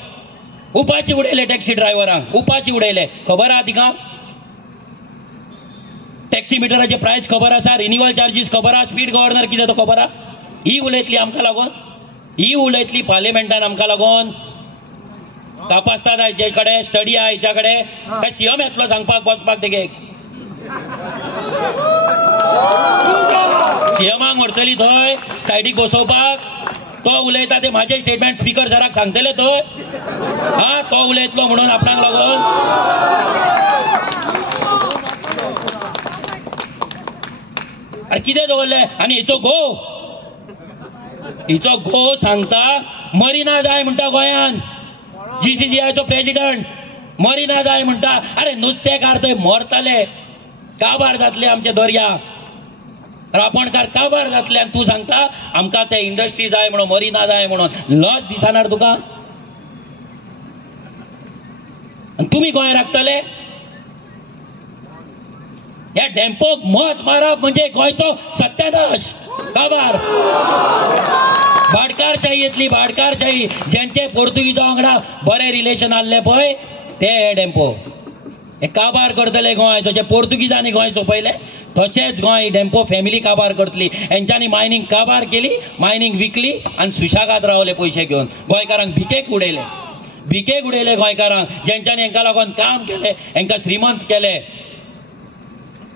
उपाशी उडयले टॅक्सी ड्रायव्हरांक, उपाशी उडयले. खबर आहा तिका? टॅक्सी मिटराचे प्रायस खबर आसा, रिन्युअल चार्जीस खबर आसा, स्पीड गव्हर्नर कितें तो खबर आसा. ही उलयतली आमकां लागून, ही उलयतली पार्लिमेंटान आमकां लागून. तपासतात हाचे कडेन, स्टडी आहा हेच्या कडेन, काय सीएम येतलो सांगपाक बसपाक तेगे. सीएमाक व्हरतली थंय सायडीक बसोवपाक, तो उलयता ते म्हाजे स्टेटमेंट स्पीकर सराक सांगतले थंय. हा, तो उलयतलो म्हणून आपणाक लागून. अरे कितें दवरले. आनी हिचो घो सांगता मरिना जाय म्हणटा गोंयान. GCCIचो प्रेसिडेंट मरिना जाय म्हणटा. अरे नुस्तेकार थंय मरतले, काबार जातले आमचे दर्या, रापणकार काबार जातले, आनी तूं सांगता आमकां ते इंडस्ट्री जाय म्हणून, मरिना जाय म्हणून. लज दिसणार तुका. तुमी गोंय राखतले. ह्या डॅम्पोक मत मारप म्हणजे गोंयचो सत्यानाश, काबार. भाडकारशाही येतली, भाडकारशाही. ज्यांचे पोर्तुगीजा वांगडा बरे रिलेशन आसले पळय ते हे डॅम्पो हे काबार करतले गोंय. जशे पोर्तुगीजांनी गोंय सोंपयले तशेंच गोंय डॅम्पो फॅमिली काबार करतली. हेंच्यांनी मायनींग काबार केली, मायनींग विकली आनी सुशागात रावले पयशे घेवन. गोंयकारांक भिकेक उडयले गोंयकारांक. ज्यांच्यांनी हेंका लागून काम केले, हेंका श्रीमंत केले,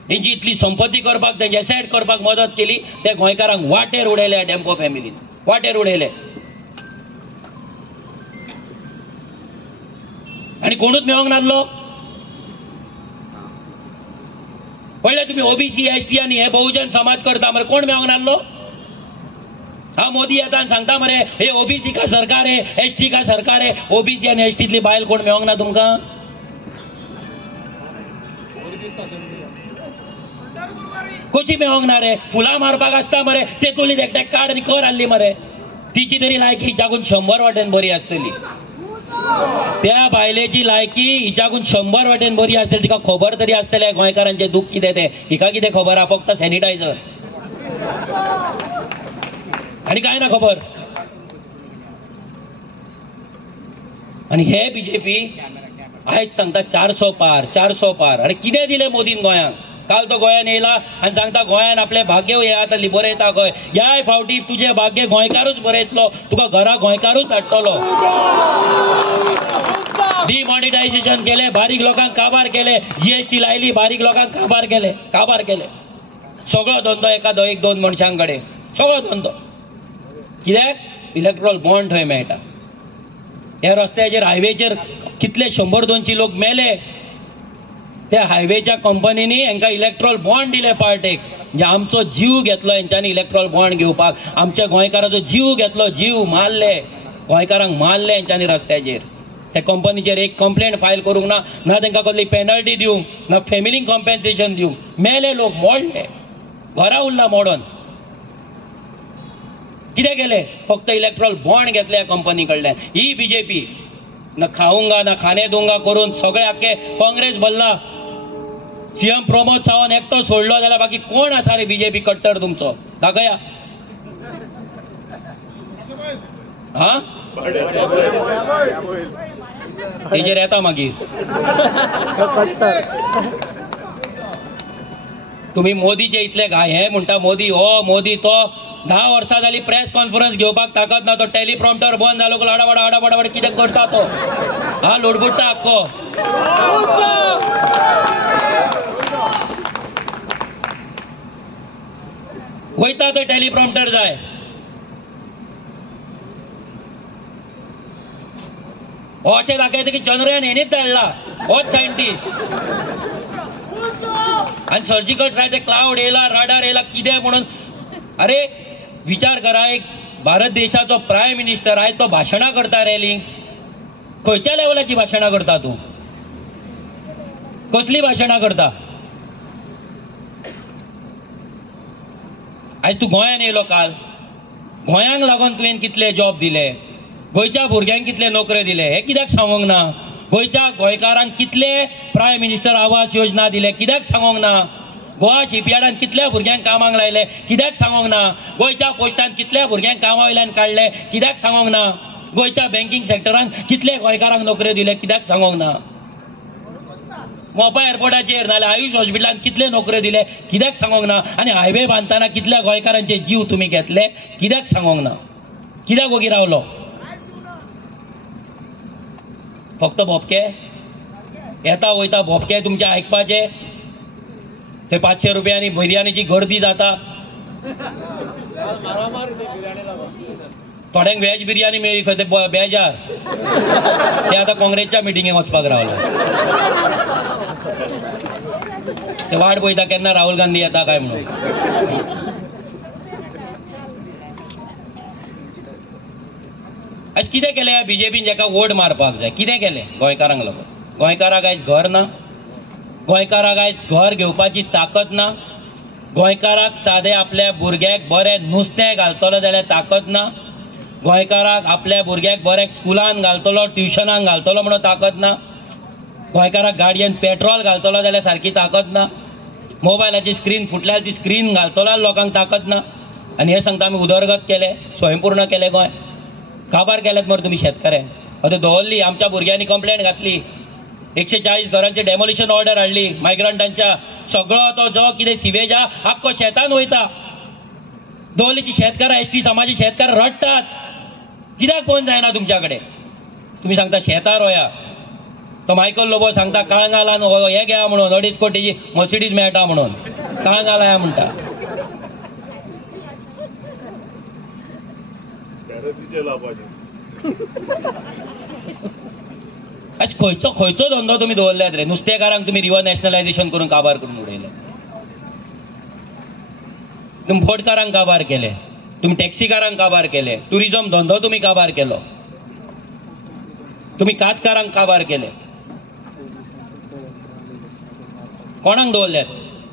तेंची इतली संपत्ती करपाक, तेंचे एसेट करपाक मदत केली, ते गोंयकारांक वाटेर उडयले. डॅम्पो फॅमिलीन वाटेर उडयले. आनी कोणूच मेळोंक नासलो. पळयलें तुमी ओबीसी, एसटी आनी हे बहुजन समाज करता मरे, कोण मेळोंक नासलो. हा, मोदी येता आनी सांगता मरे हे ओबीसी का सरकार है, एसटी का सरकार है. ओबीसी आनी एसटीतली बायल कोण मेळोंक ना तुमकां. कशी मेळोंक ना रे. फुलां मारपाक आसता मरे, तेतुली एकट्याक कार्ड आनी कर हाडली मरे. तिची तरी लायकी हिच्याकून 100 वाटेन बरी आसतली. त्या बायलेची लायकी हिच्याकून 100 वाटेन बरी आसतली. तिका खबर तरी आसतले गोंयकारांचे दुःख कितें ते. हिका कितें खबर आहा, फक्त सॅनिटायझर आनी काय ना खबर. आनी हे बीजेपी आयज सांगता 400 पार. अरे कितें दिले मोदीन गोंयांक. काल तो गोंयान येयला आनी सांगता गोंयान आपले भाग्य हे आतां बरयता गोंय. ह्या फावटी तुझे भाग्य गोंयकारूच बरयतलो, तुका घरा गोंयकारूच धाडटलो. डिमॉनिटायझेशन केले, बारीक लोकांक काबार केले, GST लायली, बारीक लोकांक काबार केले. सगळो धंदो एका 1-2 मनशां कडेन, सगळो धंदो. कित्याक इलेक्ट्रॉल बॉन्ड थंय मेळटा. ह्या रस्त्याचेर हायवेचेर कितले 100-200 लोक मेले. त्या हायवेच्या कंपनीनी हांकां इलेक्ट्रॉल बॉन्ड दिले पार्टेक. म्हणजे आमचो जीव घेतलो हेंच्यांनी इलेक्ट्रॉल बॉन्ड घेवपाक. आमच्या गोंयकाराचो जीव घेतलो, जीव मारले, गोंयकारांक मारले हेंच्यांनी रस्त्याचेर. त्या कंपनीचेर एक कंप्लेंट फायल करूंक ना, ना तांकां कसली पेनल्टी दिवंक, ना फॅमिलीक कॉम्पेन्सेशन दिवंक. मेले लोक, मोडले, घरा उरला मोडून. कितें केले, फक्त इलेक्ट्रॉल बॉन्ड घेतले ह्या कंपनी कडल्यान. ही बीजेपी ना खाऊंगा ना खाने दूंगा करून सगळे आख्खे काँग्रेस भरला. सीएम प्रमोद सावंत एकटो सोडलो जाल्यार बाकी कोण आसा रे बीजेपी कट्टर तुमचो, दाखया. हा, तेजेर येता मागीर. तुम्ही मोदीचे इतले हे म्हणटा मोदी हो मोदी तो. 10 वर्सां जाली प्रेस कॉन्फरन्स घेवपाक ताकद ना. तो टेलिप्रॉम्प्टर बंद जालो की आडावड कितें करता तो. हा, लोडबुट्टा आख्खो. वयता तो टेलिप्रॉम्प्टर जाय. हो अशें दाखयता की चंद्रयान हेणीच धाडला, होच सायंटिस्ट. आनी सर्जिकल स्ट्रायक क्लाउड येयला, राडार येयला, कितें म्हणून. अरे विचार करा, एक भारत देशाचो प्रायम मिनिस्टर आयज तो भाशणां करता रॅलीक. खंयच्या लेवलाची भाशणां करता तूं. कसली भाशणां करता. आयज तूं गोंयान येयलो काल. गोंयांक लागून तुवें कितले जॉब दिले, गोंयच्या भुरग्यांक कितले नोकऱ्यो दिले, हे कित्याक सांगूंक ना. गोंयच्या गोंयकारांक कितले प्रायम मिनिस्टर आवास योजना दिले, कित्याक सांगूंक ना. गोवा शिपयार्डान कितल्या भुरग्यांक कामाक लायले, कित्याक सांगूंक ना. गोंयच्या पोस्टान कितल्या भुरग्यांक कामा वयल्यान काडले, कित्याक सांगूंक ना. गोंयच्या बँकिंग सेक्टरान कितले गोंयकारांक नोकऱ्यो दिले, कित्याक सांगूंक ना. मोपा एअरपोर्टाचेर नाल्यार आयुष हॉस्पिटलान कितले नोकऱ्यो दिले कित्याक सांगोंक ना, आनी हायवे बांदतना कितल्या गोंयकारांचे जीव तुमी घेतले कित्याक सांगोंक ना, कित्याक वगी रावलो? फक्त भोपके येता वयता, भोपके तुमचे आयकपाचे, थंय 500 रुपयांनी बिर्याणीची गर्दी जाता, थोड्यांक व्हेज बिर्याणी मेळ्ळी खंय ते बेजार, ते आतां काँग्रेसच्या मिटिंगेक वचपाक रावले, ते वाट पळयता केन्ना राहुल गांधी येता काय म्हणून. आयज कितें केलें बीजेपीन जेका वोट मारपाक जाय, कितें केलें गोंयकारांक लागून? गोंयकाराक आयज घर ना, गोंयकाराक आयज घर घेवपाची ताकद ना, गोंयकाराक सादे आपल्या भुरग्याक बरें नुस्तें घालतलो जाल्यार ताकद ना, गोंयकाराक आपल्या भुरग्याक बरें स्कुलान घालतलो ट्युशनाक घालतलो म्हणून ताकद ना, गोंयकाराक गाडयेन पेट्रोल घालतलो जाल्यार सारकी ताकद ना, मोबायलाची स्क्रीन फुटल्यार ती स्क्रीन घालतलो लोकांक ताकद ना. आनी हें सांगता आमी उदरगत केलें, स्वयंपूर्ण केलें गोंय. काबार केलेत मरे तुमी शेतकऱ्यांक. अथंय दवरली, आमच्या भुरग्यांनी कंप्लेंट घातली, 140 घरांची डेमोलिशन ऑर्डर हाडली मायग्रंटांच्या. सगळो तो जो कितें सिवेज आहा आख्खो शेतान वयता. दवरलीची शेतकारां एसटी समाजी शेतकार रडटात. कित्याक फोन जायना तुमच्या कडेन? तुमी सांगता शेतां रोया. तो मायकल लोबो सांगता कळंगालान हे घ्या म्हणून 2.5 कोटीची मर्सिडीज मेळटा म्हणून, कळंगाला या म्हणटा. आज खंयचो धंदो तुमी दवरल्यात रे? नुस्तेकारांक तुमी रिव्हर नॅशनलायझेशन करून काबार करून उडयले. तुम्ही बोटकारांक काबार केले, तुम्ही टॅक्सीकारांक काबार केले, टुरिझम धंदो तुम्ही काबार केलो, तुम्ही काचकारांक काबार केले. कोणाक दवरल्यात?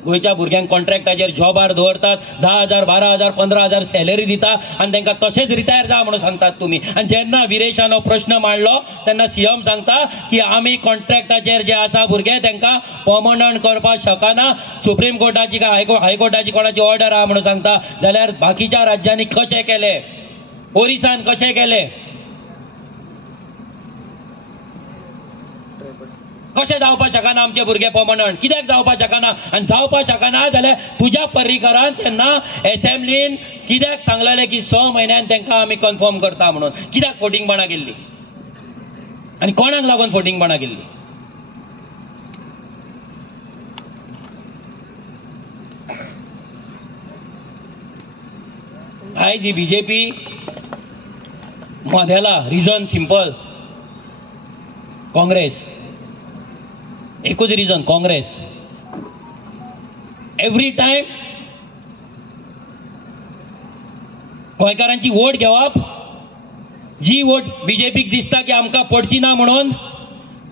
गोंयच्या भुरग्यांक कॉन्ट्रॅक्टाचेर जॉबार दवरतात, 10,000 12,000 15,000 सॅलरी दिता आनी तांकां तशेंच रिटायर जा म्हणून सांगतात तुमी. आनी जेन्ना विरेशान हो प्रश्न मांडलो तेन्ना सीएम सांगता की आमी कॉन्ट्रॅक्टाचेर जे आसा भुरगे तांकां पर्मनंट करपाक शकना, सुप्रीम कोर्टाची काय हायकोर्टाची कोणाची ऑर्डर आहा म्हणून सांगता. जाल्यार बाकीच्या राज्यांनी कशें केले? ओरिसान कशें केले? कशें जावपाक शकना आमचे भुरगे पर्मनंट? कित्याक जावपाक शकना? आनी जावपाक शकना जाल्यार तुज्या पर्रीकरान तेन्ना एसेंब्लीन कित्याक सांगलेलें की 6 म्हयन्यान तांकां आमी कन्फर्म करता म्हणून? कित्याक फोटिंगपणां केल्ली आनी कोणाक लागून फोटिंगपणां केल्ली? आयज ही बीजेपी मोदेला. Reason simple, Congress. एकूच रिजन, काँग्रेस. एव्हरी टाइम गोंयकारांची वोट घेवप, जी वोट बीजेपीक दिसता की आमकां पडची ना म्हणून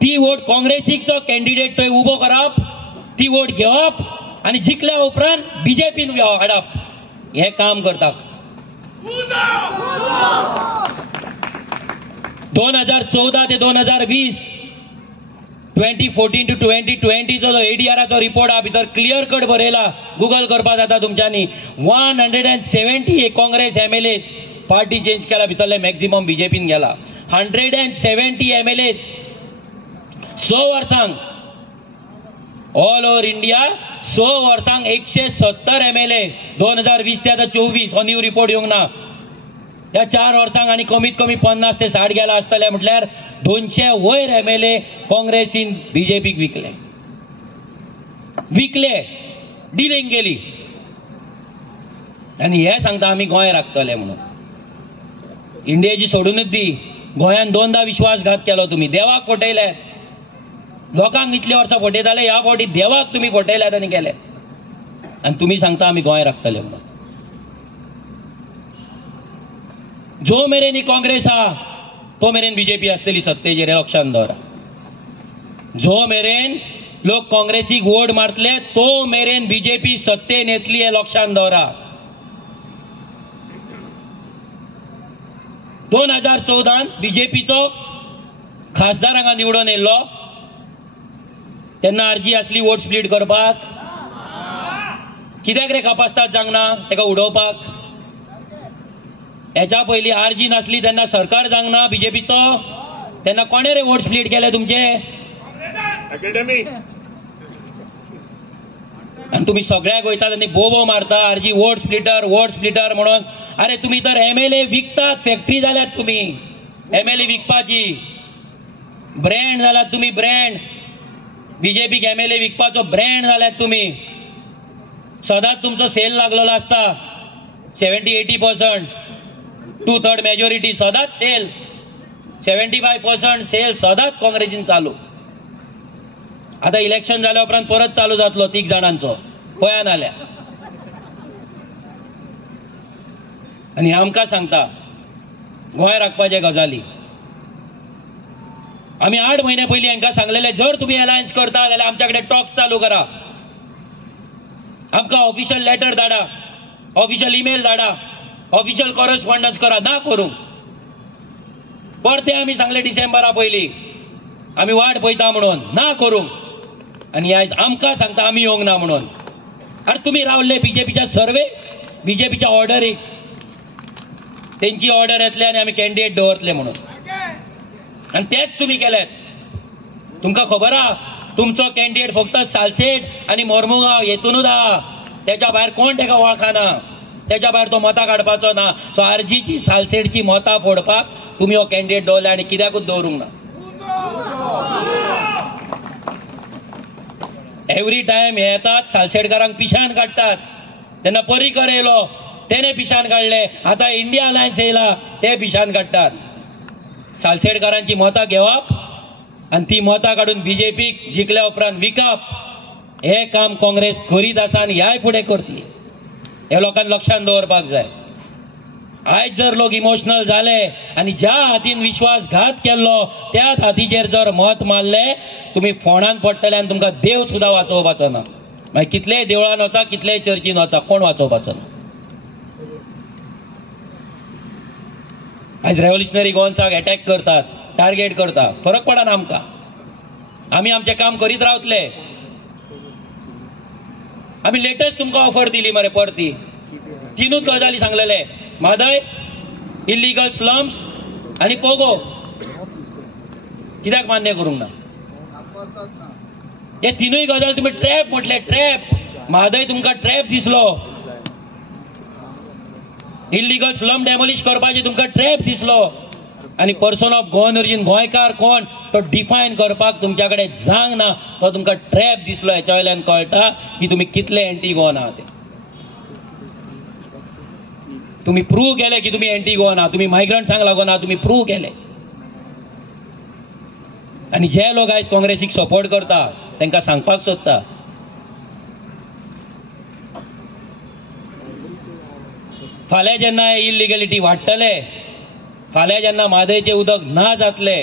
ती वोट काँग्रेसीचो कॅन्डिडेट थंय उबो करप, ती वोट घेवप आनी जिखल्या उपरांत बीजेपीन हाडप, हें काम करता. 2014 ते 2020 2014 to 2020 जो ADRचो रिपोर्ट हा भितर क्लियर कट बरयला, गुगल करपा जाता तुमच्यांनी. 170 काँग्रेस MLAs पार्टी चेंज केला, भितरले मॅक्झिमम बीजेपीन गेला. 170 MLAs 6 वर्सांक ऑल ओव्हर इंडिया 6 वर्सांक 170 MLA. 2020 ते आतां 24 हो न्यू रिपोर्ट येवंक ना. ह्या 4 वर्सांक आनी कमीत कमी 50 ते 60 गेला आसतले, म्हटल्यार 200 वयर MLA काँग्रेसीन बीजेपीक विकले, डिलिंग केली. आनी हे सांगता आमी गोंय राखतले म्हणून. इंडियेची सोडूनच दी, गोंयान 2दा विश्वासघात केलो तुमी. देवाक फटयल्यात, लोकांक इतले वर्सां फटयताले, ह्या फावटी देवाक तुमी फटयल्यात आनी केले. आनी तुमी सांगता आमी गोंय राखतले म्हणून. जो मेरेन ही काँग्रेस आहा तो मेरेन बीजेपी आसतली सत्तेचेर, लक्षांत दवरा. जो मेरेन लोक काँग्रेसीक वोट मारतले तो मेरेन बीजेपी सत्तेन येतली, हे लक्षांत दवरा. 2014 बीजेपीचो खासदार हांगा निवडून येयल्लो तेन्ना अर्जी आसली वोट स्प्लीट करपाक. कित्याक रे कापास्ताद जावंक तेका उडोवपाक? हेच्या पयलीं आरजी नासली तेन्ना सरकार जावंक ना बीजेपीचो, तेन्ना कोणे रे वोट स्प्लीट केले तुमचे? आणि तुम्ही सगळ्याक वयतात आनी बोबो मारता आरजी वोट स्प्लिटर म्हणून. अरे तुम्ही तर MLA विकतात, फॅक्टरी जाल्यात तुम्ही MLA विकपाची, ब्रँड जाल्यात तुम्ही, ब्रँड. बीजेपीक MLA विकपाचो ब्रँड जाल्यात तुम्ही. सदांच तुमचो सेल लागलेलो आसता 70-80%, 2/3 मेजॉरिटी सदांच सेल, 75% सेल सदांच काँग्रेसीन चालू. आता इलेक्शन जाल्या उपरांत परत चालू जातलो 3 जाणांचो, पळयान आल्या. आनी आमकां सांगता गोंय राखपाचे गजाली. आमी 8 म्हयने पयलीं हांकां सांगलेले जर तुमी अलायन्स करता जाल्यार आमच्या कडेन टॉक्स चालू करा, आमकां ऑफिशियल लेटर धाडा, ऑफिशियल ईमेल धाडा, ऑफिशियल कॉरस्पॉन्डन्स करा. ना करूंक परते आमी सांगले डिसेंबरा पयलीं आमी वाट पळयता म्हणून, ना करूंक. आनी आयज आमकां सांगता आमी येवंक ना म्हणून. आनी तुमी रावल्ले बीजेपीच्या सर्वे, बीजेपीच्या ऑर्डरीक, तेंची ऑर्डर येतले आनी आमी कॅन्डिडेट दवरतले म्हणून. आनी तेच तुमी केलेत. तुमकां खबर आहा तुमचो कॅन्डिडेट फक्त सालसेट आनी मोर्मुगांव हेतूनच आहा, तेच्या भायर कोण तेका वळखना, तेच्या भायर तो मतां काडपाचो ना. सो आरजीची सालसेटची मतां फोडपाक तुमी हो कॅन्डिडेट दवरले आनी कित्याकूच दवरूंक ना. एवरी टायम हे येतात सालसेटकारांक पिशान काडटात. तेन्ना पर्रीकर येयलो तेणे पिशान काडले, आतां इंडिया अलायन्स येयला ते पिशान काडटात. सालसेटकारांची मतां घेवप आनी ती मतां काडून बीजेपीक जिखल्या उपरांत विकप, हे काम काँग्रेस करीत आसा आनी ह्याय फुडें करतली. हे लोकांनी लक्षांत दवरपाक जाय. आयज जर लोक इमोशनल जाले आनी ज्या हातीन विश्वासघात केल्लो त्याच हातीचेर जर मत मारले तुमी फोंडान पडटले आनी तुमकां देव सुद्दां वाचोवपाचो ना. मागीर कितलेय देवळान वचा, कितलेय चर्चीन वचा, कोण वाचोवपाचो ना. आयज रेव्होल्युशनरी गोवन्साक अटॅक करतात, टार्गेट करता, फरक पडना आमकां. आमी आमचें काम करीत रावतले. आमी लेटस्ट तुमकां ऑफर दिली मरे परती, 3 गजाली सांगलेले, म्हादय, इल्लीगल स्लम्स आनी पोगो. कित्याक मान्य करूंक ना? हे 3 गजाल तुमी ट्रॅप म्हटले, ट्रॅप. म्हादय तुमकां ट्रॅप दिसलो, इल्लीगल स्लम डेमोलिश करपाची तुमकां ट्रॅप दिसलो, आनी पर्सन ऑफ गोवन ओरिजीन गोंयकार कोण तो डिफायन करपाक तुमच्या कडेन जांग ना, तो तुमकां ट्रॅप दिसलो. हेच्या वयल्यान कळटा की तुमी कितले एंटी गोवन आहात ते. तुम्ही प्रूव्ह केले की तुम्ही एंटी गोवन आहात, तुम्ही मायग्रंट्सांक लागून आहात, तुम्ही प्रूव्ह केले. आनी जे लोक आयज काँग्रेसीक सपोर्ट करता तांकां सांगपाक सोदता फाल्यां जेन्ना इल्लिगलिटी वाडटले, फाल्यां जेन्ना म्हादयचें उदक ना जातले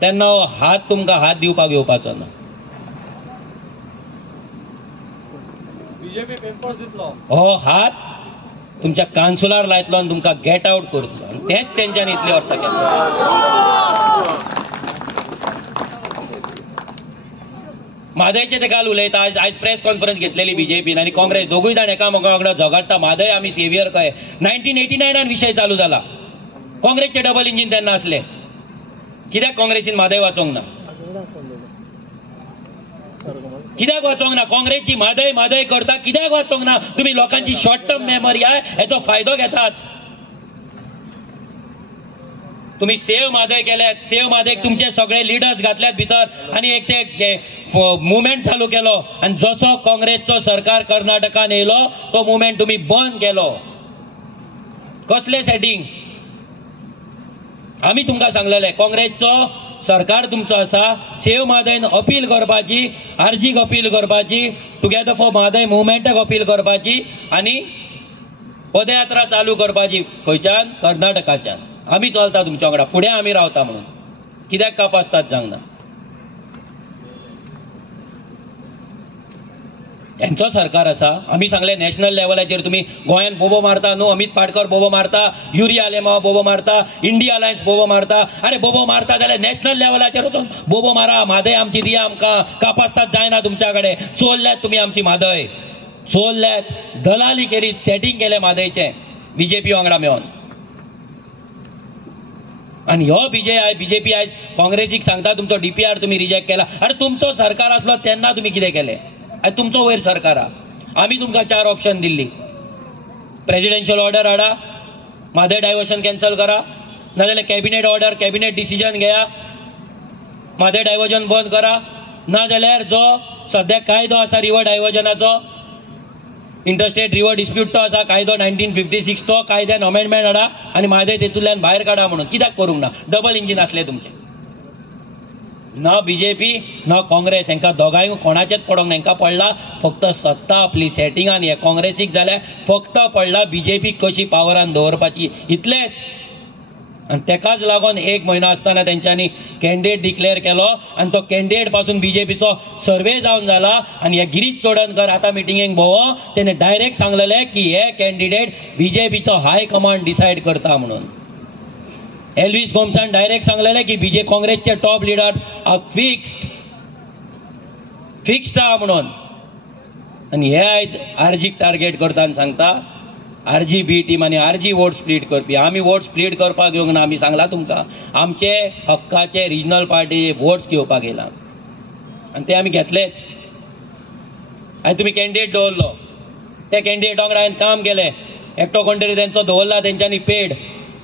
तेन्ना हो हात तुमकां हात दिवपाक येवपाचो ना. हो हात तुमच्या कांसुलार लायतलो आनी तुमकां गेट आउट करतलो. आनी तेच तेंच्यांनी इतली वर्सां केलें. म्हादयचे ते काल उलयता, आयज प्रेस कॉन्फरन्स घेतलेली बीजेपीन आनी काँग्रेस दोगूय जाण एकामेका वांगडा झगडटा. म्हादय आमी सेव्हियर कहे. 1989 विशय चालू जाला. काँग्रेसचे डबल इंजीन तेन्ना आसले. कित्याक काँग्रेसीन म्हादय वाचोंक ना? कित्याक वाचोंक ना? काँग्रेसची म्हादय म्हादय करता कित्याक वाचोंक ना? तुम्ही लोकांची शॉर्ट टर्म मेमरी आहे हेचो फायदो घेतात. तुम्ही सेव्ह म्हादय केल्यात, सेव्ह म्हादयक तुमचे सगळे लिडर्स घातल्यात भितर आनी एक ते मुवमेंट चालू केलो. आनी जसो काँग्रेसचो सरकार कर्नाटकान येयलो तो मुवमेंट तुम्ही बंद केलो. कसले सेटिंग? आमी तुमकां सांगलेले काँग्रेसचो सरकार तुमचो आसा, सेव्ह म्हादयन अपील करपाची, आरजीक अपील करपाची, टुगेदर फॉर म्हादय मुवमेंटाक अपील करपाची आनी पदयात्रा चालू करपाची. खंयच्यान? कर्नाटकाच्यान. आमी चलता तुमच्या वांगडा, फुडें आमी रावता म्हणून. कित्याक कापासतात जावंक ना? यांचो सरकार आसा. आमी सांगले नॅशनल लेवलाचेर तुम्ही गोंयान बोबो मारता न्हू, अमित पाडकर बोबो मारता, युरिया आलेमाव बोबो मारता, इंडिया अलायन्स बोबो मारता. अरे बोबो मारता जाल्यार नॅशनल लेवलाचेर वचून बोबो मारा. म्हादय आमची दिया आमकां, कापासतात जायना तुमच्या कडेन. चोरल्यात तुमी आमची म्हादय, चोरल्यात, दलाली केली, सेटिंग केले म्हादयचें बीजेपी वांगडा मेळोन. आनी ह्यो बीजेपी आयज काँग्रेसीक सांगता तुमचो DPR तुम्ही रिजेक्ट केला. अरे तुमचो सरकार आसलो तेन्ना तुम्ही कितें केलें? आनी तुमचो वयर सरकार आहा. आमी तुमकां 4 ऑप्शन दिल्ली. प्रेसिडेन्शियल ऑर्डर हाडा, म्हादें डायवर्शन कॅन्सल करा, नाजाल्यार कॅबिनेट ऑर्डर, कॅबिनेट डिसिजन घेया, म्हादें डायवर्जन बंद करा, नाजाल्यार जो सद्या कायदो आसा रिवर डायवर्जनाचो, इंटरस्टेट रिवर डिस्प्यूट तो आसा कायदो 1956 तो कायद्यान अमेंडमेंट हाडा आनी म्हादें तेतूंतल्यान भायर काडा म्हणून. कित्याक करूंक ना? डबल इंजीन आसलें तुमचें. ना बीजेपी ना काँग्रेस, हांकां दोगांय कोणाचेच पडोंक ना. हांकां पडला फक्त सत्ता आपली सेटिंगान. हे काँग्रेसीक जाल्यार फक्त पडला बीजेपी कशी पावरान दवरपाची, इतलेंच. आनी तेकाच लागून 1 म्हयनो आसतना तेंच्यांनी कॅन्डिडेट डिक्लेअर केलो आनी तो कॅन्डिडेट पासून बीजेपीचो सर्वे जावन जाला. आनी हे गिरीश चोडणकर आतां मिटिंगेक भोवो तेणे डायरेक्ट सांगलेलें की हे कॅन्डिडेट बीजेपीचो हाय कमांड डिसायड करता म्हणून. एल्विस गोमसान डायरेक्ट सांगलेलें की काँग्रेसचे टॉप लिडर आर फिक्स्ड आहा म्हणून. आनी हे आयज आरजीक टार्गेट करता आनी सांगता आरजी बी टीम आनी आरजी वोट स्प्लीट करपी. आमी वोट स्प्लीट करपाक येवंक ना. आमी सांगला तुमकां आमचे हक्काचे रिजनल पार्टी वोट्स घेवपाक येयला आनी ते आमी घेतलेच. आनी तुमी कॅन्डिडेट दवरलो, त्या कॅन्डिडेटा वांगडा हांवें काम केलें. एकटो कोण तरी तेंचो दवरला तेंच्यांनी पेड.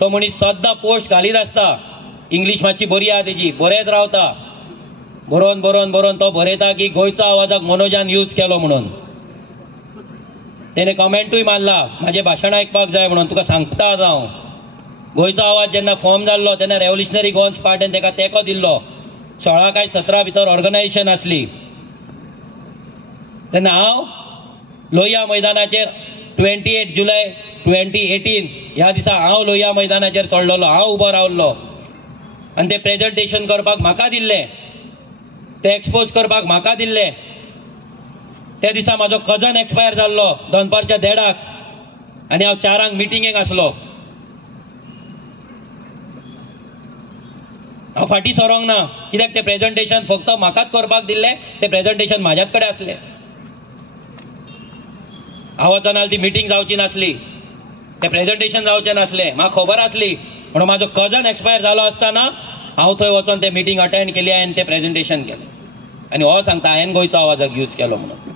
तो मनीस सद्दां पोस्ट घालीत आसता. इंग्लीश मातशी बरी आहा तेजी, बरयत रावता. बरोवन बरोवन बरोवन तो बरयता की गोंयचो आवाजाक मनोजान यूज केलो म्हणून. तेणे कमेंटूय मारला म्हाजें भाशण आयकपाक जाय म्हणून. तुका सांगता आतां हांव, गोंयचो आवाज जेन्ना फॉर्म जाल्लो तेन्ना रेव्होल्युशनरी गोवन्स पार्टीन तेका तेंको दिल्लो. 16 काय 17 भितर ऑर्गनायजेशन आसली. तेन्ना हांव लोहिया मैदानाचेर 28 जुलय 2018 ह्या दिसा हांव लोहिया मैदानाचेर चडलोलो. हांव उबो रावल्लो आनी तें प्रेझेंटेशन करपाक म्हाका दिल्लें, तें एक्सपोज करपाक म्हाका दिल्लें. त्या दिसा म्हाजो कजन एक्सपायर जाल्लो दनपारच्या 1:30 आनी हांव 4 मिटिंगेक आसलो. हांव फाटीं सरोंक ना कित्याक तें प्रेझेंटेशन फक्त म्हाकाच करपाक दिल्लें. तें प्रेझेंटेशन म्हाज्याच कडेन आसलें. हांव वचना ती मिटींग जावची नासली, तें प्रेझेंटेशन जावचें नासलें. म्हाका खबर आसली म्हणून म्हाजो कजन एक्सपायर जालो आसतना हांव थंय वचोन तें मिटींग अटेंड केली. हांवें तें प्रेझेंटेशन केलें आनी हो सांगता हांवें गोंयचो आवाजाक यूज केलो म्हणून.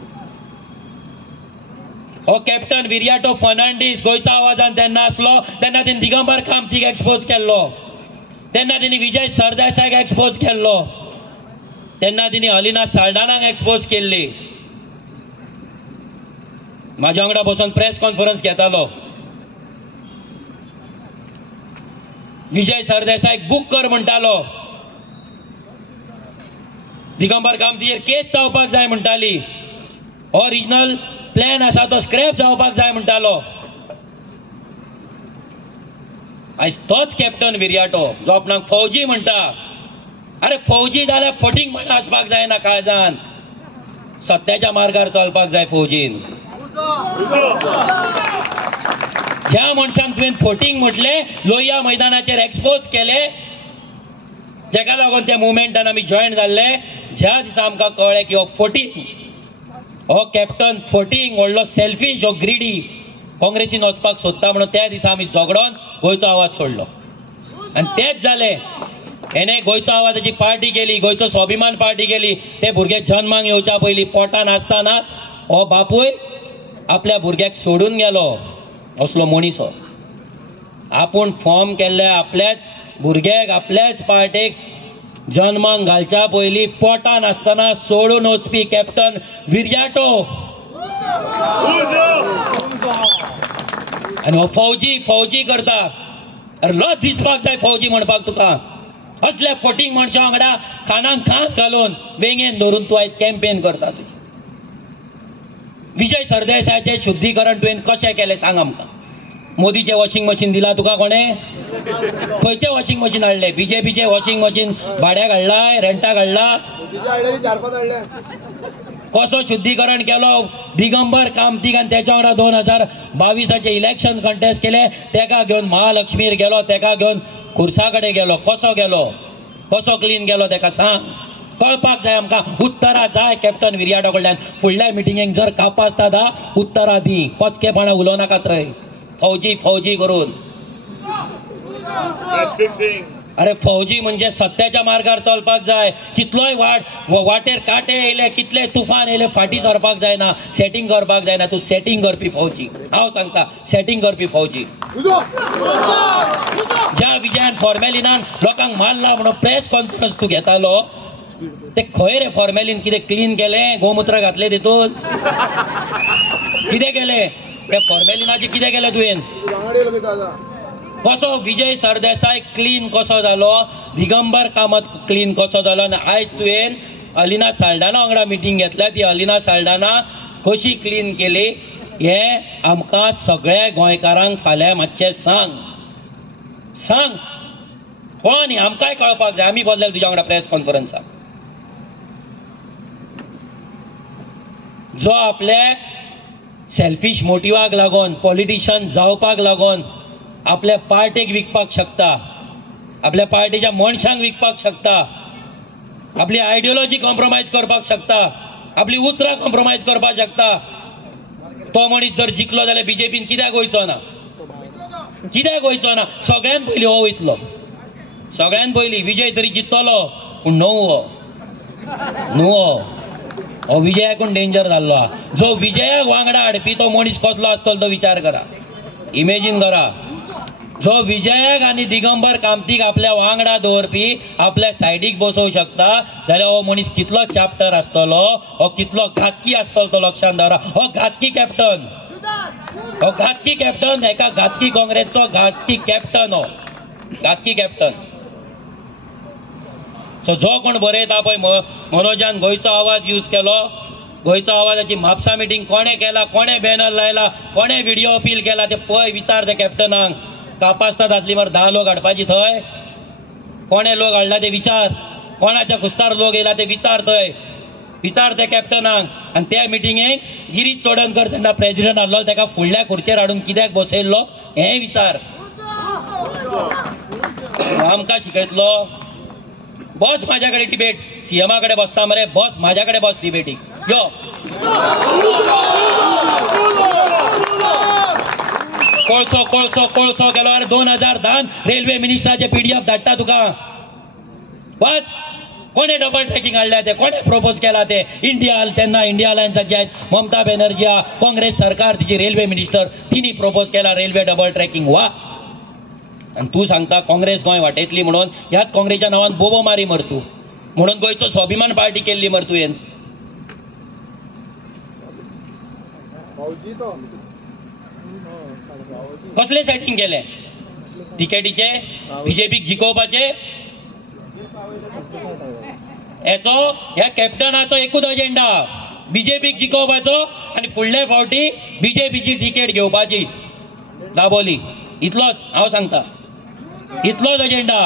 हो कॅप्टन विरियाटो फर्नांडीस गोंयचो आवाजान तेन्ना आसलो तेन्ना तेणी दिगंबर कामतीक एक्सपोज केल्लो, तेन्ना तेणी विजय सरदेसायक एक्सपोज केल्लो, तेन्ना तेणी अलिना साल्डानाक एक्सपोज केल्ली. म्हाज्या वांगडा बसून प्रेस कॉन्फरन्स घेतालो. विजय सरदेसायक बूक कर म्हणटालो. दिगंबर कामतीचेर केस जावपाक जाय म्हणटाली. हो रिजनल प्लॅन आसा तो स्क्रॅप जावपाक जाय म्हणटालो. आयज तोच कॅप्टन विरियाटो जो आपणाक फौजी म्हणटा. अरे फौजी जाल्यार फटींग म्हण आसपाक जायना काळजान. सत्याच्या मार्गार चलपाक जाय फौजीन. ज्या मनशांक तुवें फटींग म्हटलें लोहिया मैदानाचेर एक्सपोज केलें, जेका लागून त्या मुवमेंटान आमी जॉयन जाल्ले, ज्या दिसा आमकां कळ्ळें की हो फटींग, हो कॅप्टन फटींग, व्हडलो सेल्फीश, हो ग्रिडी काँग्रेसीन वचपाक सोदता म्हणून त्या दिसा आमी झगडोन गोंयचो आवाज सोडलो. आनी तेच जालें. हेणे गोंयचो आवाजाची पार्टी केली, गोंयचो स्वाभिमान पार्टी केली. ते भुरगे जन्माक येवच्या पयलीं पोटान आसतना हो बापूय आपल्या भुरग्याक सोडून गेलो. असलो मनीस हो. आपूण फॉर्म केल्ल्या आपल्याच भुरग्याक आपल्याच पार्टेक जन्माक घालच्या पयलीं पोटान आसतना सोडून वचपी कॅप्टन विरियाटो. आनी हो फौजी करता. अरे लज दिसपाक जाय फौजी म्हणपाक तुका. असल्या फटींग मनशा वांगडा कानाक खांक घालून वेंगेन धरून तूं आयज कॅम्पेन करता तुजी. विजय सरदेसायाचें शुद्धीकरण तुवें कशें केलें सांग आमकां. मोदीचें वॉशिंग मशीन दिला तुका कोणें? खंयचें वॉशिंग मशीन हाडलें? बीजेपीचें वॉशिंग मशीन भाड्याक हाडलां, रेंटाक हाडलां? कसो शुद्धीकरण केलो? दिगंबर कामतीक आनी तेच्या वांगडा 2022 इलेक्शन कंटेस्ट केलें. तेका घेवन महालक्ष्मीर गेलो, तेका घेवन खुर्सा कडेन गेलो. कसो गेलो? कसो क्लीन गेलो तेका सांग. कळपाक जाय आमकां. उत्तरां जाय कॅप्टन विरियाटो कडल्यान. फुडल्या मिटिंगेक जर कापासता दा उत्तरां दी. पचकेपणां उलोवनाका थंय. फौजी करून अरे फौजी म्हणजे सत्याच्या मार्गार चलपाक जाय. कितलोय वाटेर काटे येयले, कितले तुफान येयले, फाटी सरपाक जायना, सेटिंग करपाक जायना. तू सेटिंग करपी फौजी. हांव सांगता, सेटिंग करपी फौजी. ज्या विजयान फॉर्मेलिनान लोकांक मारला म्हणून प्रेस कॉन्फरन्स तू घेतालो, ते खंय रे फॉर्मेलिन कितें क्लीन केलें? गोमूत्र घातले तितून? कितें केलें? त्या फॉर्मेलिनाचे कितें केलें तुवें? कसो विजय सरदेसाय क्लीन कसो जालो, दिगंबर कामत क्लीन कसो जालो, आनी आयज तुवें अलिना साल्ढाणा वांगडा मिटींग घेतल्या. ती अलिना साल्ढाणा कशी क्लीन केली हें आमकां सगळ्या गोंयकारांक फाल्यां मातशें सांग. कोण आमकांय कळपाक जाय. आमी बोल्ले तुज्या वांगडा प्रेस कॉन्फरन्साक. जो आपल्या सेल्फिश मोटिवाक लागून, पॉलिटिशियन जावपाक लागून आपल्या पार्टेक विकपाक शकता, आपल्या पार्टीच्या मनशांक विकपाक शकता, आपली आयडियोलॉजी कॉम्प्रोमायज करपाक शकता, आपली उतरां कॉम्प्रोमायज करपाक शकता, तो मनीस जर जिखलो जाल्यार बीजेपीन कित्याक वयचो ना? कित्याक वयचो ना? सगळ्यान पयलीं हो वयतलो. सगळ्यान पयलीं विजय तरी जितलो, पूण न्हू हो विजयाकून डेंजर जाल्लो हा. जो विजयाक वांगडा हाडपी तो मनीस कसलो आसतलो तो विचार करा, इमेजीन करा. जो विजयाक आनी दिगंबर कामतीक आपल्या वांगडा दवरपी, आपल्या सायडीक बसोवंक शकता, जाल्यार हो मनीस कितलो चॅप्टर आसतलो, हो कितलो घातकी आसतलो तो लक्षांत दवरा. हो घातकी कॅप्टन, एका घातकी काँग्रेसचो घातकी कॅप्टन. हो घातकी कॅप्टन. सो जो कोण बरयता पळय, मनोजान गोंयचो आवाज यूज केलो, गोंयचो आवाजाची म्हापसा मिटींग कोणे केला, कोणे बॅनर लायला, कोणे व्हिडिओ अपील केला, ते पळय, विचार त्या कॅप्टनाक. कापासता जातली मरे 10 लोक हाडपाची थंय. कोणे लोक हाडला ते विचार, कोणाच्या कुस्तार लोक येयला ते विचार थंय. विचार त्या कॅप्टनाक. आनी त्या मिटिंगेक गिरीश चोडणकर तेन्ना प्रेसिडेंट आसलो, ताका फुडल्या खुर्चेर हाडून कित्याक बसयल्लो हें विचार. आमकां शिकयतलो. बस म्हाज्या कडेन डिबेट, सीएमा कडेन बसता मरे, बस म्हाज्या कडेन बस डिबेटीक. यो कोळसो केलो. अरे 2010 रेल्वे मिनिस्टराचे PDF धाडटा तुका. वाच, कोणे डबल ट्रॅकिंग हाडल्या ते, कोणे प्रपोज केला ते. तेन्ना इंडिया अलायन्साची ममता बॅनर्जी काँग्रेस सरकार, तिची रेल्वे मिनिस्टर, तिनी प्रपोज केला रेल्वे डबल ट्रॅकिंग. वाच. आणि तू सांगता काँग्रेस गोंय वाटयतली म्हणून. ह्याच काँग्रेसच्या नांवान बोबो मारी मर तू. म्हणून गोंयचो स्वाभिमान पार्टी केल्ली मर तुवें. कसले सेटिंग केले टिकेटीचे, बीजेपीक जिखोवपाचे? ह्या कॅप्टनाचो एकूच अजेंडा, बीजेपीक जिखोवपाचो आनी फुडल्या फावटी बीजेपीची टिकेट घेवपाची दाबोली. इतलोच हांव सांगता, इतलोच अजेंडा.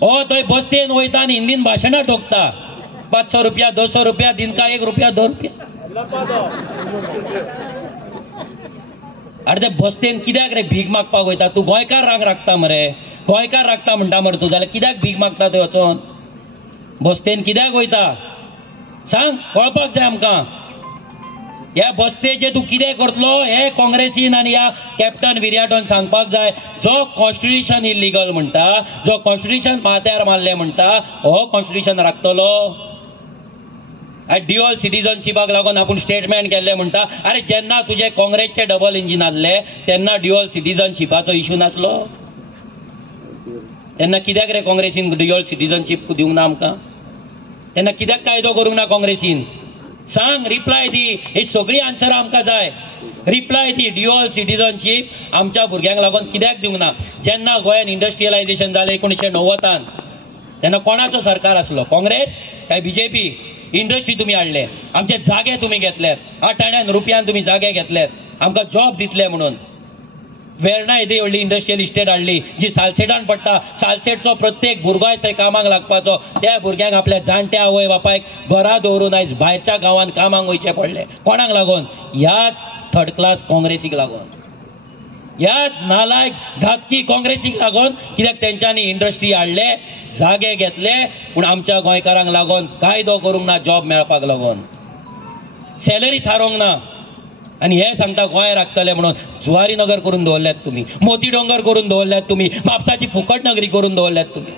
हो थंय बसतेन वयता आनी हिंदीन भाशणां ठोकता. 500 रुपया, 200 रुपया, दिनका 1 रुपया, 2 रुपया. अरे ते बसतेन कित्याक रे भीक मागपाक वयता? तू गोंयकार रांग राखता मरे, गोंयकार राखता म्हणटा मरे तूं, जाल्यार कित्याक भीक मागता थंय वचोन? बसतेन कित्याक वयता सांग, कळपाक जाय आमकां. ह्या बसतेचे तू कितें करतलो हे काँग्रेसीन आनी ह्या कॅप्टन विर्याटोन सांगपाक जाय. जो कॉन्स्टिट्युशन इलिगल म्हणटा, जो कॉन्स्टिट्युशन माथ्यार मारले म्हणटा, हो कॉन्स्टिट्युशन राखतलो? ड्युअल सिटीजनशिपाक लागून आपण स्टेटमेंट केल्ले म्हणटा. अरे जेन्ना तुझे काँग्रेसचे डबल इंजिन आसले तेन्ना ड्युअल सिटीजनशिपाचो इशू नासलो? तेन्ना कित्याक रे काँग्रेसीन ड्युअल सिटीजनशीप दिवंक ना आमकां? तेन्ना कित्याक कायदो करूंक ना काँग्रेसीन? सांग, रिप्लाय दी. ही सगळी आन्सर आमकां जाय. रिप्लाय दी. ड्युअल सिटीजनशीप आमच्या भुरग्यांक लागून कित्याक दिवंक ना? जेन्ना गोंयान इंडस्ट्रियलायझेशन जालें 1990 तेन्ना कोणाचो सरकार आसलो? काँग्रेस काय बीजेपी? इंडस्ट्री तुम्ही हाडले, आमचे जागे तुम्ही घेतल्यात, 8 आण्यान रुपयान तुम्ही जागे घेतल्यात, आमकां जॉब दितले म्हणून. वेर्णा येदी व्हडली इंडस्ट्रियल इस्टेट हाडली जी सालसेटान पडटा. सालसेटचो प्रत्येक भुरगो थंय कामाक लागपाचो. त्या भुरग्यांक आपल्या जाणट्या आवय बापायक घरा दवरून आयज भायरच्या गांवांत कामाक वयचें पडलें. कोणाक लागून? ह्याच थर्ड क्लास काँग्रेसीक लागून, ह्याच नालायक घातकी काँग्रेसीक लागून. कित्याक तेंच्यांनी इंडस्ट्री हाडले, जागे घेतले, पूण आमच्या गोंयकारांक लागून कायदो करूंक ना. जॉब मेळपाक लागून सॅलरी थारोवंक ना. आणि हे सांगता गोंय राखतले म्हणून जुवारी नगर करून दवरल्यात तुम्ही, मोती डोंगर करून दवरल्यात तुम्ही, म्हापसाची फुकट नगरी करून दवरल्यात तुम्ही,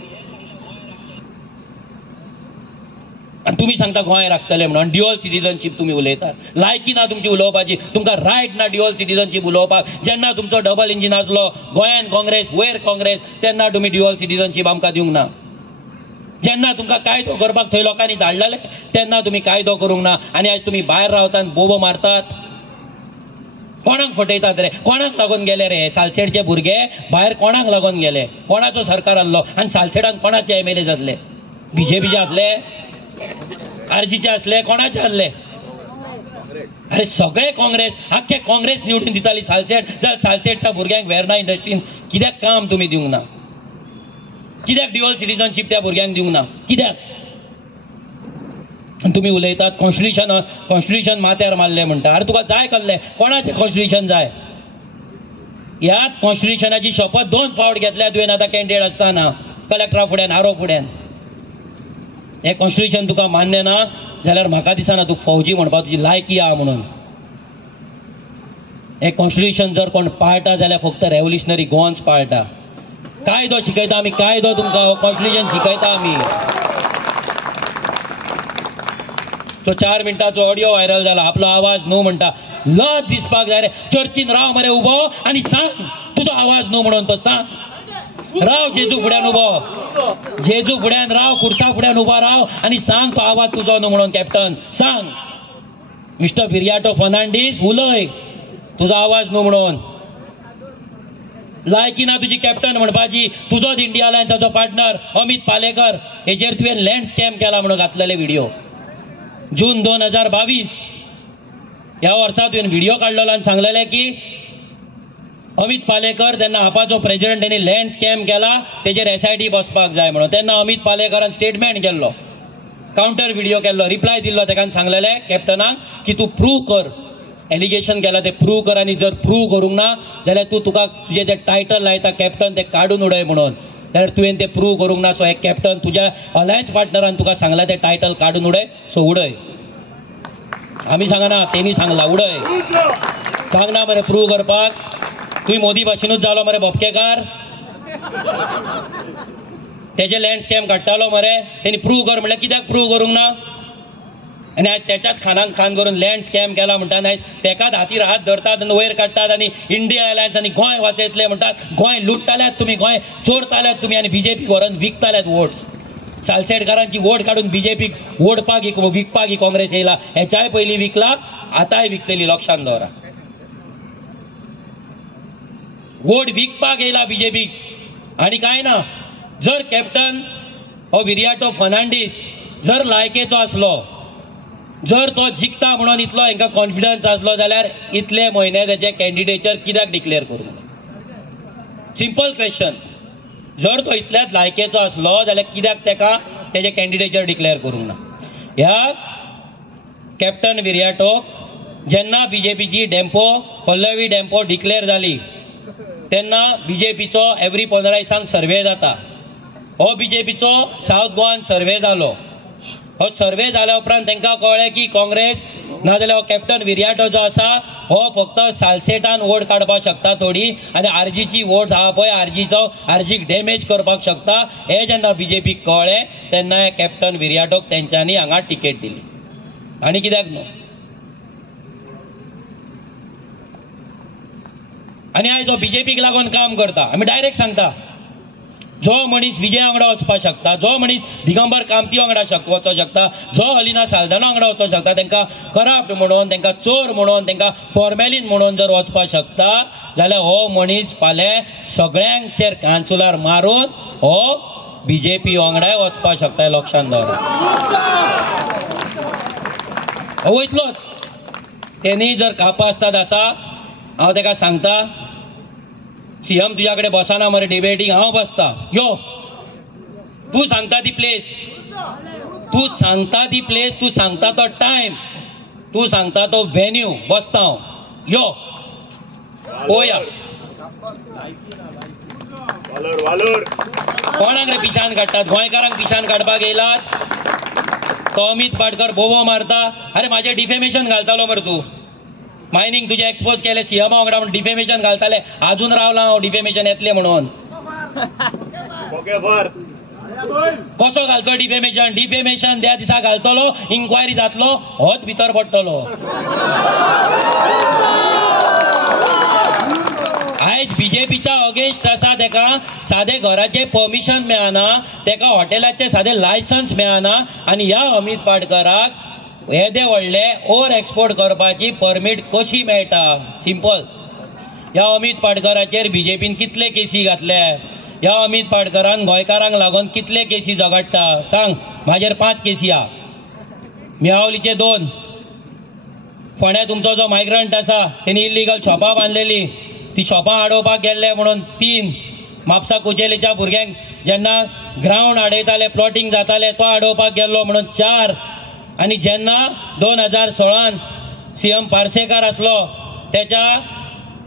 आणि तुम्ही सांगता गोंय राखतले म्हणून. ड्युअल सिटीजनशीप तुम्ही उलयता. लायकी ना तुमची उलोवपाची, तुमकां रायट ना ड्युअल सिटीजनशीप उलोवपाक. जेन्ना तुमचो डबल इंजीन आसलो गोंयान काँग्रेस वयर काँग्रेस तेन्ना तुम्ही ड्युअल सिटीजनशीप आमकां दिवंक ना. जेन्ना तुमकां कायदो करपाक थंय लोकांनी धाडलेले तेन्ना तुम्ही कायदो करूंक ना. आनी आज तुम्ही भायर रावतात बोबो मारतात. कोणाक फटयतात रे? कोणाक लागून गेले रे? सालसेडचे भुरगे भायर कोणाक लागून गेले? कोणाचो सरकार आसलो? आणि सालसेडान कोणाचे MLA जातले? BJPचे आसले? RGचे आसले? कोणाचे आसले? अरे सगळे काँग्रेस, आख्खे काँग्रेस निवडून दिताली सालसेड. जाल्यार सालसेडच्या भुरग्यांक वेर्ना इंडस्ट्रीन कित्याक काम तुम्ही दिवंक ना? कित्याक ड्युअल सिटीजनशीप त्या भुरग्यांक दिवंक ना? कित्याक? आणि तुम्ही उलयतात कॉन्स्टिट्यूशन माथ्यार मारले म्हणटा. अरे तुका जाय कसले? कोणाचे कॉन्स्टिट्यूशन जाय? ह्याच कॉन्स्टिट्यूशनाची शपथ 2 फावट घेतल्या तुवें आतां कॅन्डिडेट आसतना कलेक्टरा फुड्यान आरो फुड्यान. हे कॉन्स्टिट्यूशन तुका मान्य ना जाल्यार म्हाका दिसना तूं फौजी म्हणपाक तुजी लायकी आहा म्हणून. हे कॉन्स्टिट्यूशन जर कोण पाळटा जाल्यार फक्त रेव्होल्युशनरी गोवन्स पाळटा. कायदो शिकयता आमी, कायदो तुमकां कॉन्स्टिट्यूशन शिकयता आमी. तो 4 मिनटाचो ऑडियो व्हायरल जाला. आपलो आवाज न्हू म्हणटा. लज दिसपाक जाय रे. चर्चीन राव मरे उबो आनी सांग तुजो आवाज न्हू म्हणून. तो सांग. राव जेजू फुड्यान उबो, जेजू फुड्यान राव, खुर्सा फुड्यान उबो राव आनी सांग तो आवाज तुजो न्हू म्हणून. कॅप्टन सांग. मिस्टर विरियाटो फर्नांडीस उलय तुजो आवाज न्हू म्हणून. लायकी ना तुजी कॅप्टन म्हणपाची. तुजोच इंडिया अलायन्साचो पार्टनर अमित पालेकर, हेजेर तुवें लँड स्कॅम केला म्हणून घातलेले व्हिडिओ. जून 2022 ह्या वर्सा तुवें व्हिडिओ काडलेलो आनी सांगलेले की अमित पालेकर तेन्ना आपाचो प्रेसिडेंट तेणी लँड स्कॅम केला, तेजेर SIT बसपाक जाय म्हणून. तेन्ना अमित पालेकरान स्टेटमेंट केल्लो, काउंटर व्हिडिओ केल्लो, रिप्लाय दिल्लो. तेका सांगलेले कॅप्टनाक की तूं प्रूव कर, एलिगेशन केला ते प्रूव कर. आनी जर प्रूव करूंक ना जाल्यार तुका तुजें जें टायटल लायता कॅप्टन तें काडून उडय म्हणून. जाल्यार तुवें तें प्रूव करूंक ना. सो एक कॅप्टन तुज्या अलायन्स पार्टनरान तुका सांगला तें टायटल काडून उडय. सो उडय. आमी सांगना, तेणी सांगला उडय. सांगना मरे प्रूव करपाक. तुवें मोदी भाशेनूच जालो मरे बोपकेकार. तेजे लँड स्कॅम काडटालो मरे. तेणी प्रूव कर म्हणल्यार कित्याक प्रूव करूंक ना? आनी आज त्याच्याच खानान खान करून लँड स्कॅम केला म्हणटा. आयज तेकाच हातीर हात धरतात आनी वयर काडटात आनी इंडिया अलायन्स आनी गोंय वाचयतले म्हणटात. गोंय लुट्टाल्यात तुमी, गोंय चोरताल्यात तुमी आनी BJP व्हरून विकताल्यात वोट. सालसेडकारांची वोट काडून BJPक वोडपाक विकपाक ही काँग्रेस येयला. हेच्याय पयलीं विकला, आतांय विकतली. लक्षांत दवरा. वोट विकपाक येयला BJPक आनी काय ना. जर कॅप्टन हो विरियाटो फर्नांडीस जर लायकेचो आसलो, जर तो जिखता म्हणून इतलो हांकां कॉन्फिडन्स आसलो जाल्यार इतले म्हयने तेचे कॅन्डिडेचर कित्याक डिक्लेअर करूंक ना? Simple question. जर तो इतल्याच लायकेचो आसलो जाल्यार कित्याक तेका तेजे कॅन्डिडेचर डिक्लेअर करूंक ना? ह्या कॅप्टन विरियाटोक जेन्ना BJPची डेम्पो पल्लवी डेम्पो डिक्लेअर जाली तेन्ना BJPचो एवरी 15 दिसांक सर्वे जाता. हो BJPचो सावथ गोवान सर्वे जालो. हो सर्वे जाल्या उपरांत तांकां कळ्ळें की काँग्रेस नाजाल्यार हो कॅप्टन विरियाटो जो आसा हो फक्त सालसेटान वोट काडपाक शकता थोडी, आनी RGची वोट आहा पळय RGक डॅमेज करपाक शकता. हे जेन्ना BJPक कळ्ळें तेन्ना हे कॅप्टन विरियाटोक तेंच्यांनी हांगा टिकेट दिली. आनी कित्याक न्हू? आनी आयज हो BJPक लागून काम करता. आमी डायरेक्ट सांगता, जो मनीस विजय वांगडा वचपाक शकता, जो मनीस दिगंबर कामती वांगडा वचूंक शकता, जो अलिना साल्दाना वांगडा वचूंक शकता, तांकां करप्ट म्हणून, तांकां चोर म्हणून, तांकां फॉर्मेलिन म्हणून जर वचपाक शकता जाल्यार हो मनीस फाल्यां सगळ्यांचेर कांचुलार मारून हो BJP वांगडाय वचपाक शकता. लक्षांत दवरा. वयतलोच. तेणी जर कापास्ताद आसा हांव ताका सांगता, CM तुझ्या कडेन बसना मरे डिबेटीक, हांव बसता. यो तूं सांगता ती प्लेस, तूं सांगता ती प्लेस, तूं सांगता तो टायम, तूं सांगता तो वेन्यू, बसता हांव. यो पळोवया कोणाक रे पिशान काडटात. गोंयकारांक पिशान काडपाक येयलात. तो अमित पाटकर बोबो मारता. अरे म्हाजें डिफेमेशन घालतालो मरे तूं. मायनिंग तुजे एक्सपोज केले सीएमा वांगडा म्हणून डिफेमेशन घालताले अजून रावला हांव डिफेमेशन येतले म्हणून कसो घालतो डिफेमेशन डिफेमेशन त्या दिसा घालतलो इन्क्वायरी जातलो होच भितर पडटलो आयज बीजेपीच्या अगेन्स्ट आसा तेका सादे घराचे परमिशन मेळना तेका हॉटेलाचे सादे लायसन्स मेळना आनी ह्या अमित पाटकराक येदे व्हडले ओवर एक्सपोर्ट करपाची परमीट कशी मेळटा सिंपल ह्या अमित पाटकराचेर बीजेपीन कितले केसी घातले ह्या अमित पाटकरान गोंयकारांक लागून कितले केसी झगडटा सांग म्हाजेर 5 केसी हा मियावलीचे 2 फोंड्या तुमचो जो मायग्रंट आसा तेणी इल्लीगल शॉपां बांदलेली ती शॉपां आडोवपाक गेल्ले म्हणून 3 म्हापसा कुचेलीच्या भुरग्यांक जेन्ना ग्रावंड आडयताले प्लॉटिंग जाताले तो आडोवपाक गेल्लो म्हणून 4 आणि जेन्ना 2016 सीएम पार्सेकार असलो त्याच्या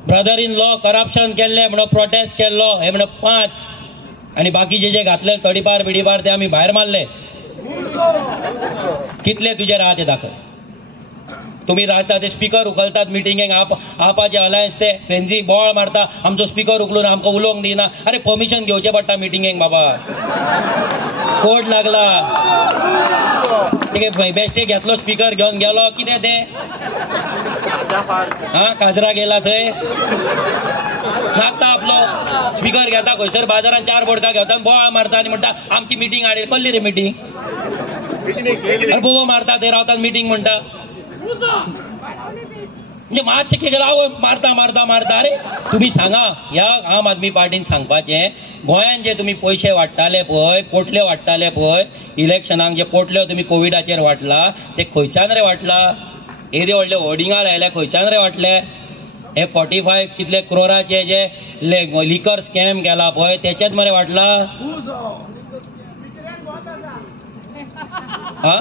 ब्रदर इन लॉ करप्शन केल्ले म्हणून प्रोटेस्ट केल्लो हे म्हणून 5 आणि बाकीचे जे घातले तडीपार बिडीपार ते आम्ही भायर मारले कितले तुजे राहा ते दाखय तुम्ही राहता ते स्पीकर उखलतात मिटिंगेक आपाचे अलायन्स ते फेन्सी बॉल मारता आमचो स्पीकर उखलून आमकां उलोवंक दिना अरे परमिशन घेवचें पडटा मिटिंगेक बाबा कोड लागला बेश्टे घेतलो स्पीकर घेवन गेलो कितें ते काजरा गेला थंय लागता आपलो स्पीकर घेता खंयसर बाजारात 4 बोडका घेता बोवाळ मारता आनी म्हणटा आमची मिटींग हाडली कसली रे मिटींग बोवा मारता थंय रावतात मिटींग म्हणटा म्हणजे मातशें केलें मारता मारता मारता अरे तुम्ही सांगा ह्या आम आदमी पार्टीन सांगपाचें गोंयान जे तुम्ही पयशे वाडटाले पळय पोटल्यो वाडटाले पळय इलेक्शनाक जे पोटल्यो तुम्ही कोविडाचेर वाटला ते खंयच्यान रे वाटला येदे व्हडले होर्डिंगां लायल्या खंयच्यान रे वाटले हे 45 कितले क्रोराचे जे लिकर स्कॅम केला पळय तेचेच मरे वाटला हा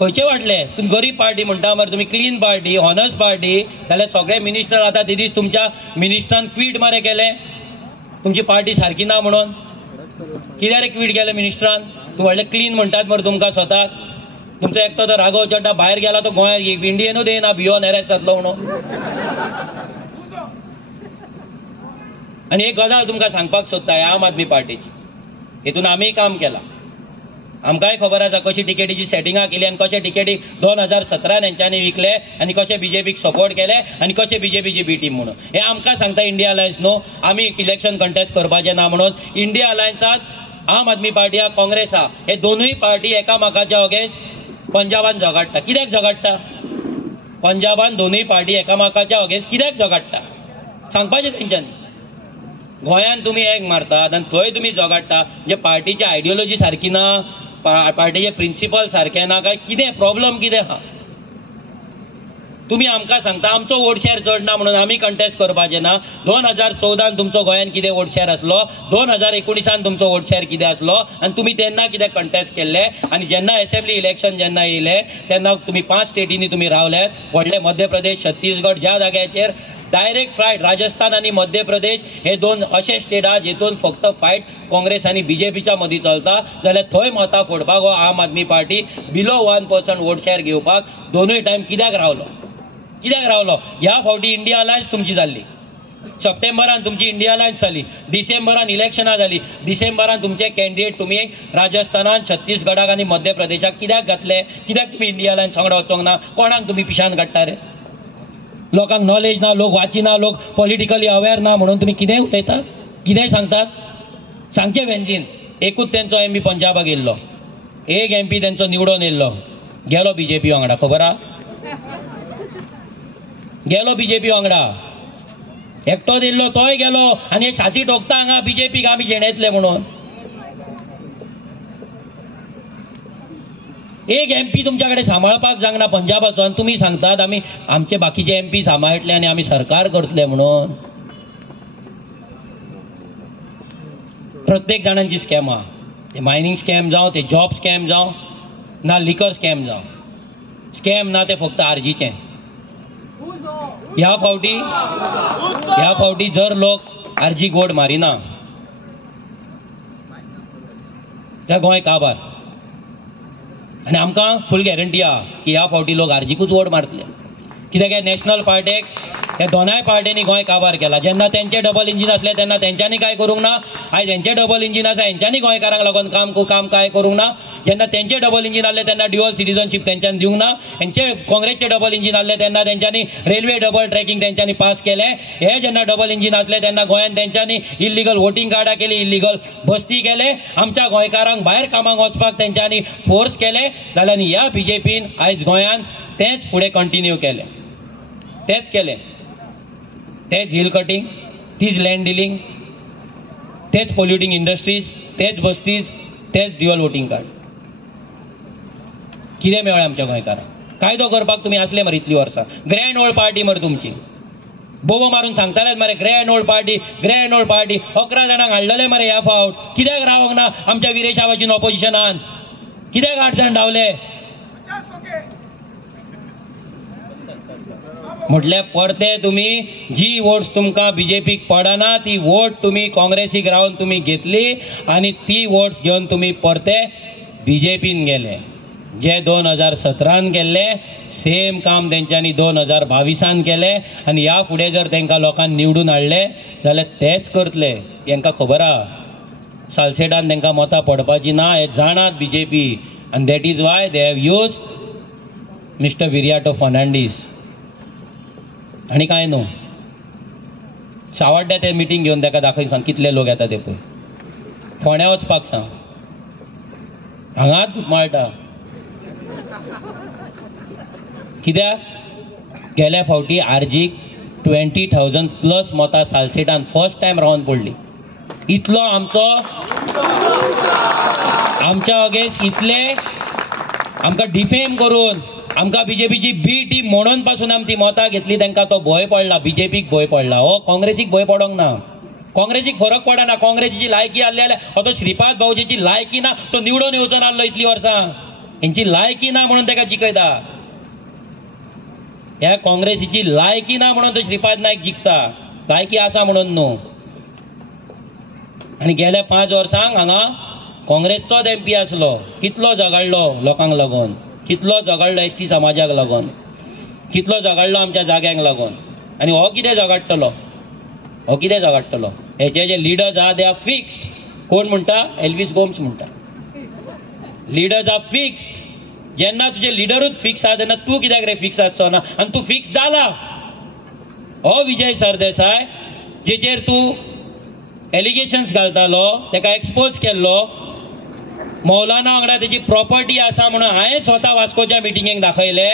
खंयचे वाटले तुम्ही गरीब पार्टी म्हणटा मरे तुम्ही क्लीन पार्टी हॉनस्ट पार्टी जाल्यार सगळे मिनिस्टर आता ते दीस तुमच्या मिनिस्टरान ट्वीट मरे केले तुमची पार्टी सारकी ना म्हणून कित्याक रे ट्वीट केले मिनिस्टरान तूं व्हडले क्लीन म्हणटात मरे तुमकां स्वताक तुमचो एकटो तो राघव चड्डा भायर गेला तो गोंयांत इंडियनूच येना बियोन एरेस्ट जातलो म्हणून आनी एक गजाल तुमकां सांगपाक सोदता ह्या आम आदमी पार्टीची हेतून आमी काम केलां आमकांय खबर आसा कशी टिकेटीची सेटिंगां केली आनी कशे टिकेटी 2017 हेंच्यांनी विकले आनी कशे बीजेपीक सपोर्ट केले आनी कशे बीजेपीची बी टीम म्हणून हे आमकां सांगता इंडिया अलायन्स न्हू आमी इलेक्शन कंटेस्ट करपाचें ना म्हणून इंडिया अलायन्सात आम आदमी पार्टी आहा काँग्रेस आहा हे दोनूय पार्टी एकामेकाच्या अगेन्स्ट पंजाबान झगडटा कित्याक झगडटा पंजाबान दोनूय पार्टी एकामेकाच्या अगेन्स्ट कित्याक झगडटा सांगपाचें तेंच्यांनी गोंयान तुम्ही एक मारतात आनी थंय तुम्ही झगडटा म्हणजे पार्टीची आयडियोलॉजी सारकी ना पार्टीचे प्रिंसिपल सारखे ना काय कितें प्रॉब्लेम कितें आहा तुम्ही आमकां सांगता आमचो वोट शेअर चड ना म्हणून आमी कंटेस्ट करपाचें ना 2014 तुमचो गोंयान कितें वोट शेअर आसलो 2019 तुमचो वोट शेअर कितें आसलो आनी तुमी तेन्ना कितें कंटेस्ट केल्ले आनी जेन्ना असेंब्ली इलेक्शन जेन्ना येयले तेन्ना तुमी 5 स्टेटींनी तुमी रावले व्हडले मध्य प्रदेश छत्तीसगड ज्या जाग्याचेर डायरेक्ट फायट राजस्थान आणि मध्य प्रदेश हे 2 असे स्टेट आहा जेतून फक्त फायट काँग्रेस आणि बीजेपीच्या मदीं चलता जाल्यार थंय मतां फोडपाक हो आम आदमी पार्टी बिलो 1% वोट शेअर घेवपाक दोनूय टायम कित्याक रावलो ह्या फावटी इंडिया अलायन्स तुमची जाल्ली सप्टेंबरान तुमची इंडिया अलायन्स जाली डिसेंबरान इलेक्शनां जाली डिसेंबरान तुमचे कॅन्डिडेट तुम्ही राजस्थानान छत्तीसगडाक आणि मध्य प्रदेशाक कित्याक घातले कित्याक तुम्ही इंडिया अलायन्स वांगडा वचोंक ना कोणाक तुम्ही पिशान काडटा रे लोकांक नॉलेज ना लोक वाचिना लोक पॉलिटिकली अवेअर ना म्हणून तुम्ही कितेंय उलयतात कितेंय सांगतात सांगचे वेंजीन एकूच तेंचो MP पंजाबाक येयल्लो एक MP तेंचो निवडून येयल्लो गेलो बीजेपी वांगडा खबर आहा गेलो बीजेपी वांगडा एकटो येयल्लो तोय गेलो आनी हे छाती ठोकता हांगा बीजेपीक आमी शेणयतले म्हणून एक MP तुमच्याकडे सांभाळपाक जागना पंजाबाचो आनी तुमी सांगतात आमी आमचे बाकीचे MP सांभाळटले आनी आमी सरकार करतले म्हणून प्रत्येक जाणांची स्कॅम आहा ते मायनिंग स्कॅम जावं ते जॉब स्कॅम जावं ना लिकर स्कॅम जावं स्कॅम ना ते फक्त आरजीचे ह्या फावटी जर लोक आरजी गोड मारिना त्या गोंय काबार आनी आमकां फूल गॅरंटी आहा की ह्या फावटी लोक आरजीकूच वोट मारतले कित्याक नॅशनल पार्टेक हे दोनाय पार्टींनी गोंय काबार केला. जेन्ना तेंचे डबल इंजीन असले तेन्ना तेंच्यांनी काय करूंक ना. आयज हेंचे डबल इंजीन आसा हेंच्यांनी गोंयकारांक लागून काम काय करूंक ना. जेन्ना तेंचे डबल इंजीन आसले तेन्ना ड्युअल सिटीजनशीप तेंच्यांनी दिवंक ना. हेंचे काँग्रेसचे डबल इंजीन आसले तेन्ना तेंच्यांनी रेल्वे डबल ट्रॅकिंग तेंच्यांनी पास केले. हे जेन्ना डबल इंजीन आसले तेन्ना गोंयांत तेंच्यांनी इल्लिगल वोटींग कार्डां केली, इल्लिगल बस्ती केले. आमच्या गोंयकारांक भायर कामाक वचपाक तेंच्यांनी फोर्स केले. जाल्यार ह्या बीजेपीन आयज गोंयांत तेंच फुडें कंटिन्यू केले. तेच केले. तेच हिल कटिंग, तीच लँड डिलिंग, तेच पोल्युटिंग इंडस्ट्रीज, तेच बस्तीज, तेच ड्युअल वोटींग कार्ड. कितें मेळ्ळें आमच्या गोंयकारांक? कायदो करपाक तुमी आसले मरे इतलीं वर्सां. ग्रँड ओल्ड पार्टी मरे तुमची. बोबो मारून सांगताले मरे grand old party, grand old party. 11 जाणांक हाडलेले मरे ह्या फावट. कित्याक रावंक ना आमच्या विरेशा भशेन ऑपोजिशनान? कित्याक 8 जाण धांवले? म्हटल्यार परते तुमी जी वोट्स तुमकां बीजेपीक पडना ती वोट तुमी काँग्रेसीक रावन तुमी घेतली आनी ती वोट्स घेवन तुमी परते बीजेपीन गेले. जे 2017 केल्ले सेम काम तेंच्यांनी 2022 केले आनी ह्या फुडें जर तेंकां लोकांनी निवडून हाडले जाल्यार तेच करतले. तेंकां खबर आहा सालसेटान तेंकां मतां पडपाची ना हे जाणात बीजेपी. आनी that is why they have use mister Viriato Fernandes. आनी कांय न्हू. सावड्ड्या ते मिटींग घेवन ताका दाखय सांग कितले लोक येता ते पळय. फोंड्या वचपाक सांग. हांगाच माळटा. कित्याक गेल्या फावटी आरजीक 20,000+ मतां सालसेटान फर्स्ट टायम रावन पडली. इतलो आमच्या अगेन्स्ट इतले आमकां डिफेम करून आमकां बीजेपीची बी टीम म्हणून पासून आमी ती मतां घेतली. तांकां तो भंय पडला. बीजेपीक भंय पडला. हो काँग्रेसीक भंय पडोंक ना. काँग्रेसीक फरक पडना. काँग्रेसीची लायकी आसली जाल्यार हो तो श्रीपाद भाऊजेची लायकी ना तो निवडून येवचो नासलो इतलीं वर्सां. हेंची लायकी ना म्हणून ताका जिखयता. ह्या काँग्रेसीची लायकी ना म्हणून तो श्रीपाद नायक जिखता. लायकी आसा म्हणून न्हू. आनी गेल्या 5 वर्सांक हांगा काँग्रेसचोच MP आसलो. कितलो झगडलो लोकांक लागून. कितलो झगडलो एसटी समाजाक लागून. कितलो झगडलो आमच्या जाग्यांक लागून. आनी हो कितें झगडटलो? हो कितें झगडटलो? हेचे जे लिडर्स आहा दे आर फिक्स्ड. कोण म्हणटा? एल्विस गोम्स म्हणटा. Leaders are fixed. जेन्ना तुजे लिडरूच फिक्स आहा तेन्ना तूं कित्याक रे फिक्स आसचो ना? आनी तूं फिक्स जाला. हो विजय सरदेसाय जेचेर तूं एलिगेशन्स घालतालो ताका एक्सपोज केल्लो. मौलाना वांगडा तेजी प्रॉपर्टी आसा म्हणून हांवें स्वता वास्कोच्या मिटिंगेक दाखयले.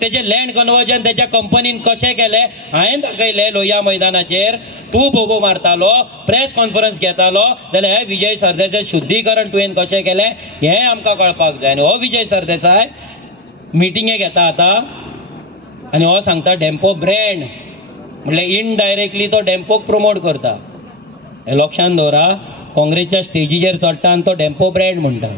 तेजे लँड कन्वर्जन तेच्या कंपनीन कशें केलें हांवें दाखयलें लोहिया मैदानाचेर. तूं बोबो मारतालो, प्रेस कॉन्फरन्स घेतालो जाल्यार हे विजय सरदेसाय शुद्धीकरण तुवें कशें केलें हें आमकां कळपाक जाय. आनी हो विजय सरदेसाय मिटिंगेक येता आतां आनी हो सांगता डेम्पो ब्रँड. म्हणल्यार इनडायरेक्टली तो डेम्पोक प्रमोट करता. हे लक्षांत दवरा. काँग्रेसच्या स्टेजीचेर चडटा आनी तो डेम्पो ब्रँड म्हणटा.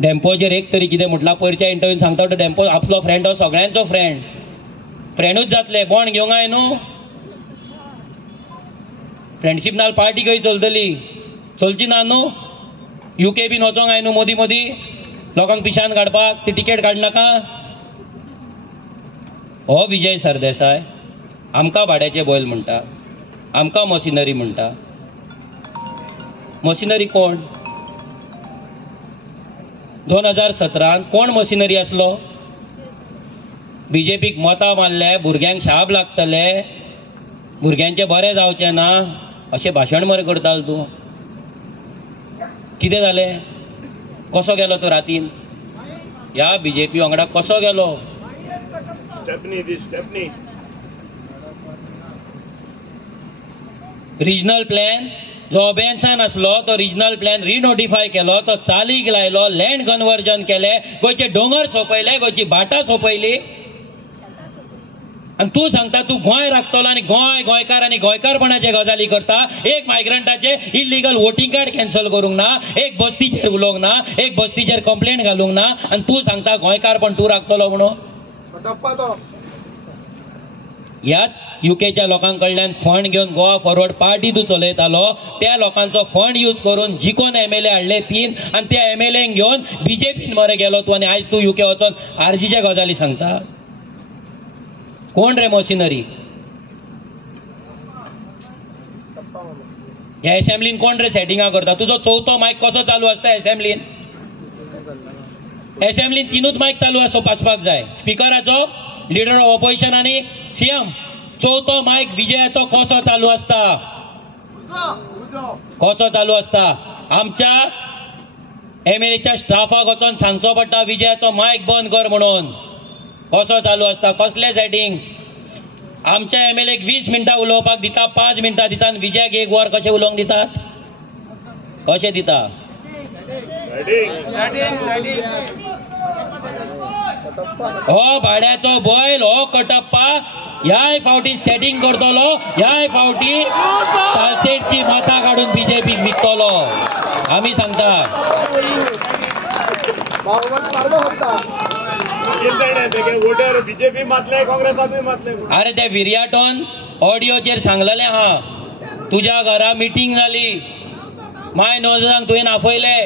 डेम्पोचेर एक तरी कितें म्हटलां पयरच्या इंटरव्यून सांगता तो डेम्पो आपलो फ्रेंड हो सगळ्यांचो फ्रेंडूच जातले. बोंड घेवंक जाय न्हू. फ्रेंडशीप नाल पार्टी खंय चलतली? चलची ना न्हू. UK बीन वचोंक जाय न्हू मोदी लोकांक पिशान काडपाक. ती टिकेट काडनाका. हो विजय सरदेसाय आमकां भाड्याचे बैल म्हणटा. आमकां मशिनरी म्हणटा. मशिनरी कोण? 2017 कोण मशिनरी आसलो? बीजेपीक मतां मारले, भुरग्यांक शाब लागतले, भुरग्यांचे बरें जावचें ना अशें भाशण मरे करतालो तूं. कितें जालें? कसो गेलो तो रातीन? ह्या बीजेपी वांगडा कसो गेलो? रिजनल प्लॅन जो अबेन्सान आसलो तो रिजनल प्लॅन रिनोटिफाय केलो. तो चालीक लायलो. लँड कन्वर्जन केले. गोंयचे दोंगर सोंपयले. गोंयची भाटां सोंपयली. आनी तूं सांगता तूं गोंय राखतलो आनी गोंयकार आनी गोंयकारपणाचे गजाली करता. एक मायग्रंटाचे इल्लिगल वोटींग कार्ड कॅन्सल करूंक ना. एक बस्तीचेर उलोवंक ना. एक बस्तीचेर कंप्लेंट घालूंक ना. आनी तूं सांगता गोंयकारपण तूं राखतलो म्हणून. ह्याच UKच्या लोकां कडल्यान फंड घेवन गोवा फॉरवर्ड पार्टी तूं चलयतालो. त्या लोकांचो फंड यूज करून जिखोन MLA हाडले 3 आनी त्या MLAंक घेवन बीजेपीन मरे गेलो तूं. आनी आयज तूं UK वचोन आरजीच्या गजाली सांगता. कोण रे मशिनरी? ह्या असेंब्लीन कोण रे सेटिंगा करता? तुझो चवथो मायक कसो चालू असता असेंब्लीन? असेंब्लीन तीनूच मायक चालू आसपाक जाय, स्पीकराचो, लिडर ऑफ ऑपोजिशन आणि सीएम. चवथो मायक विजयाचो कसो चालू असता? कसो चालू असता? आमच्या एमएलएच्या स्टाफाक वचोन सांगचो पडटा विजयाचो मायक बंद कर म्हणून. कसो चालू असता? कसले सेटिंग? आमच्या एमएलएक 20 मिनटां उलोवपाक दिता, 5 मिनटां दिता, आणि विजयाक 1 वर कशे उलोवंक दितात? कशे दिता? हो भाड्याचो बैल, हो कटप्पा ह्याय फावटी सेटिंग करतलो, ह्याय फावटी सालसेटची मतां काढून बीजेपीक विकतलो. आम्ही सांगता. बीजेपी मातले, काँग्रेसाक मातले. अरे त्या विर्याटोन ऑडिओचेर सांगलेले हा, तुझ्या घरा मिटिंग जाली, माय नोजांक तुवें आपयले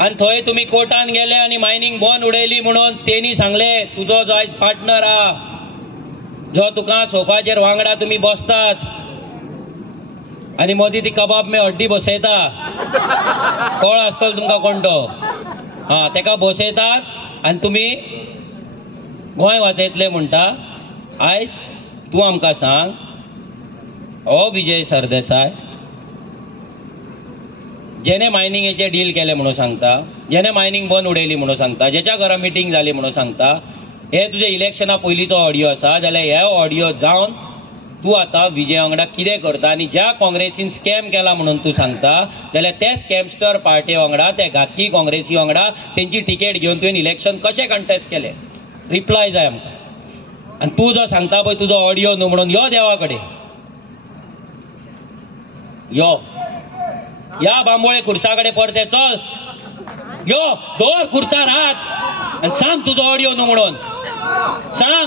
आणि थंय तुम्ही कोर्टान गेले आणि मायनिंग बंद उडयली म्हणून तेणी सांगले तुजो जो आयज पार्टनर हा, जो तुका सोफाचेर वांगडा तुम्ही बसतात आणि मदीं ती कबाब मे हड्डी बसयता, कळ आसतलो तुमकां कोण तो, हा तेका बसयतात आणि तुम्ही गोंय वाचयतले म्हणटा. आयज तूं आमकां सांग, हो विजय सरदेसाय जेणे मायनिंगेचे डील केले म्हणून सांगता, जेणे मायनिंग बंद उडयली म्हणून सांगता, जेच्या घरा मिटींग जाली म्हणून सांगता, हे तुझे इलेक्शना पयलींचो ऑडियो आसा, जाल्यार हे ऑडियो जावन तूं आतां विजय वांगडा कितें करता आनी ज्या काँग्रेसीन स्कॅम केला म्हणून तूं सांगता, जाल्यार ते स्कॅमस्टर पार्टी वांगडा, ते घातकी काँग्रेसी वांगडा तेंची टिकेट घेवन तुवें इलेक्शन कशें कंटेस्ट केलें? रिप्लाय जाय आमकां. आनी तूं जो सांगता पळय तुजो ऑडियो न्हू म्हणून, यो देवा कडेन, यो या बांबोळे खुर्सा कडेन परते चल, यो दोर खुर्सार हात आनी सांग तुजो ऑडियो न्हू म्हणून सांग.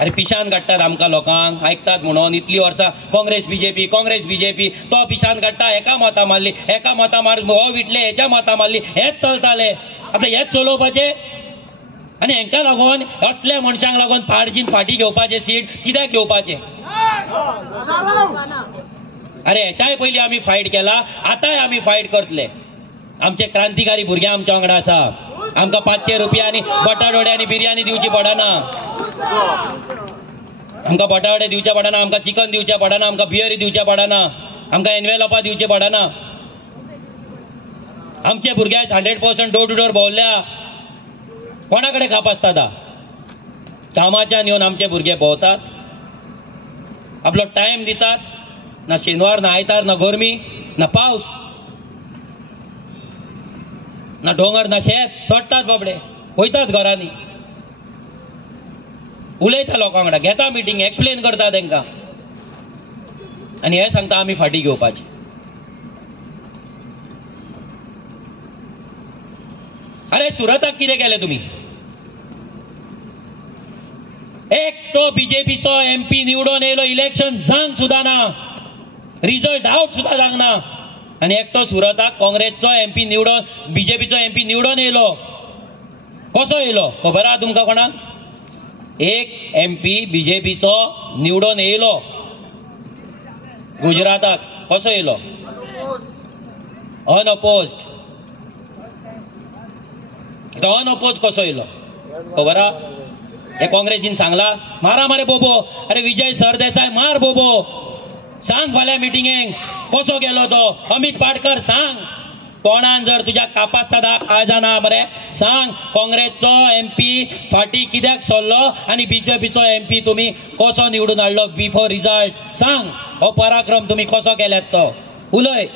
अरे पिशान काडटात आमकां लोकांक, आयकतात म्हणून इतली वर्सां काँग्रेस बीजेपी तो पिशान काडटा, एका मतां मारली, एका मतां मार, हो विटले हेच्या मतां मारली, हेच चलताले. आतां हेच चलोवपाचे आनी हेंका लागून असल्या मनशांक लागून फाडजीन फाटी घेवपाचे सीट कित्याक घेवपाचे? अरे हेच्याय पयलीं आमी फायट केला, आतांय आमी फायट करतले. आमचे क्रांतिकारी भुरगे आमच्या वांगडा आसा, आमकां 500 रुपया आनी बटाटवडे आनी बिर्याणी दिवची पडना, आमकां बटावडे दिवचे पडना, आमकां चिकन दिवचे पडना, आमकां बियरी दिवचे पडना, आमकां एनवेलॉपां दिवचे पडना. आमचे भुरगे 100% डोर टू डोर भोंवल्या, कोणा कडेन खाप आसता? कामाच्यान येवन आमचे भुरगे भोंवतात, आपलो टायम दितात, ना शेनवार ना आयतार ना गरमी ना पावस ना डोंगर ना शेत, चडटात बाबडे, वयतात घरांनी, उलयता लोकां वांगडा, घेता मिटींग, एक्सप्लेन करता तांकां आनी हे सांगता आमी फाटी घेवपाची. अरे सुरताक कितें केलें तुमी? एकटो बीजेपीचो MP निवडून येयलो, इलेक्शन जावन सुद्दां ना, रिजल्ट आउट सुद्दां जावंक ना, आनी एकटो सुरताक काँग्रेसचो MP निवडून, बीजेपीचो MP निवडून येयलो. कसो येयलो खबर आहा तुमकां कोणाक? एक MP बीजेपीचो निवडून येयलो गुजराताक, कसो येयलो? अनअपोज्ड. तो अनअपोज कसो येयलो खबर आहा? हे काँग्रेसीन सांगला मारा मारे बोबो, अरे विजय सरदेसाय मार बोबो, सांग फाल्यां मिटिंगेक कसो गेलो तो, अमित पाटकर सांग, कोणान जर तुज्या कापास्तादाक आजाना मरे सांग, काँग्रेसचो MP फाटी कित्याक सरलो आनी बीजेपीचो MP तुमी कसो निवडून हाडलो बिफोर रिजल्ट, सांग हो पराक्रम तुमी कसो केल्यात तो उलय.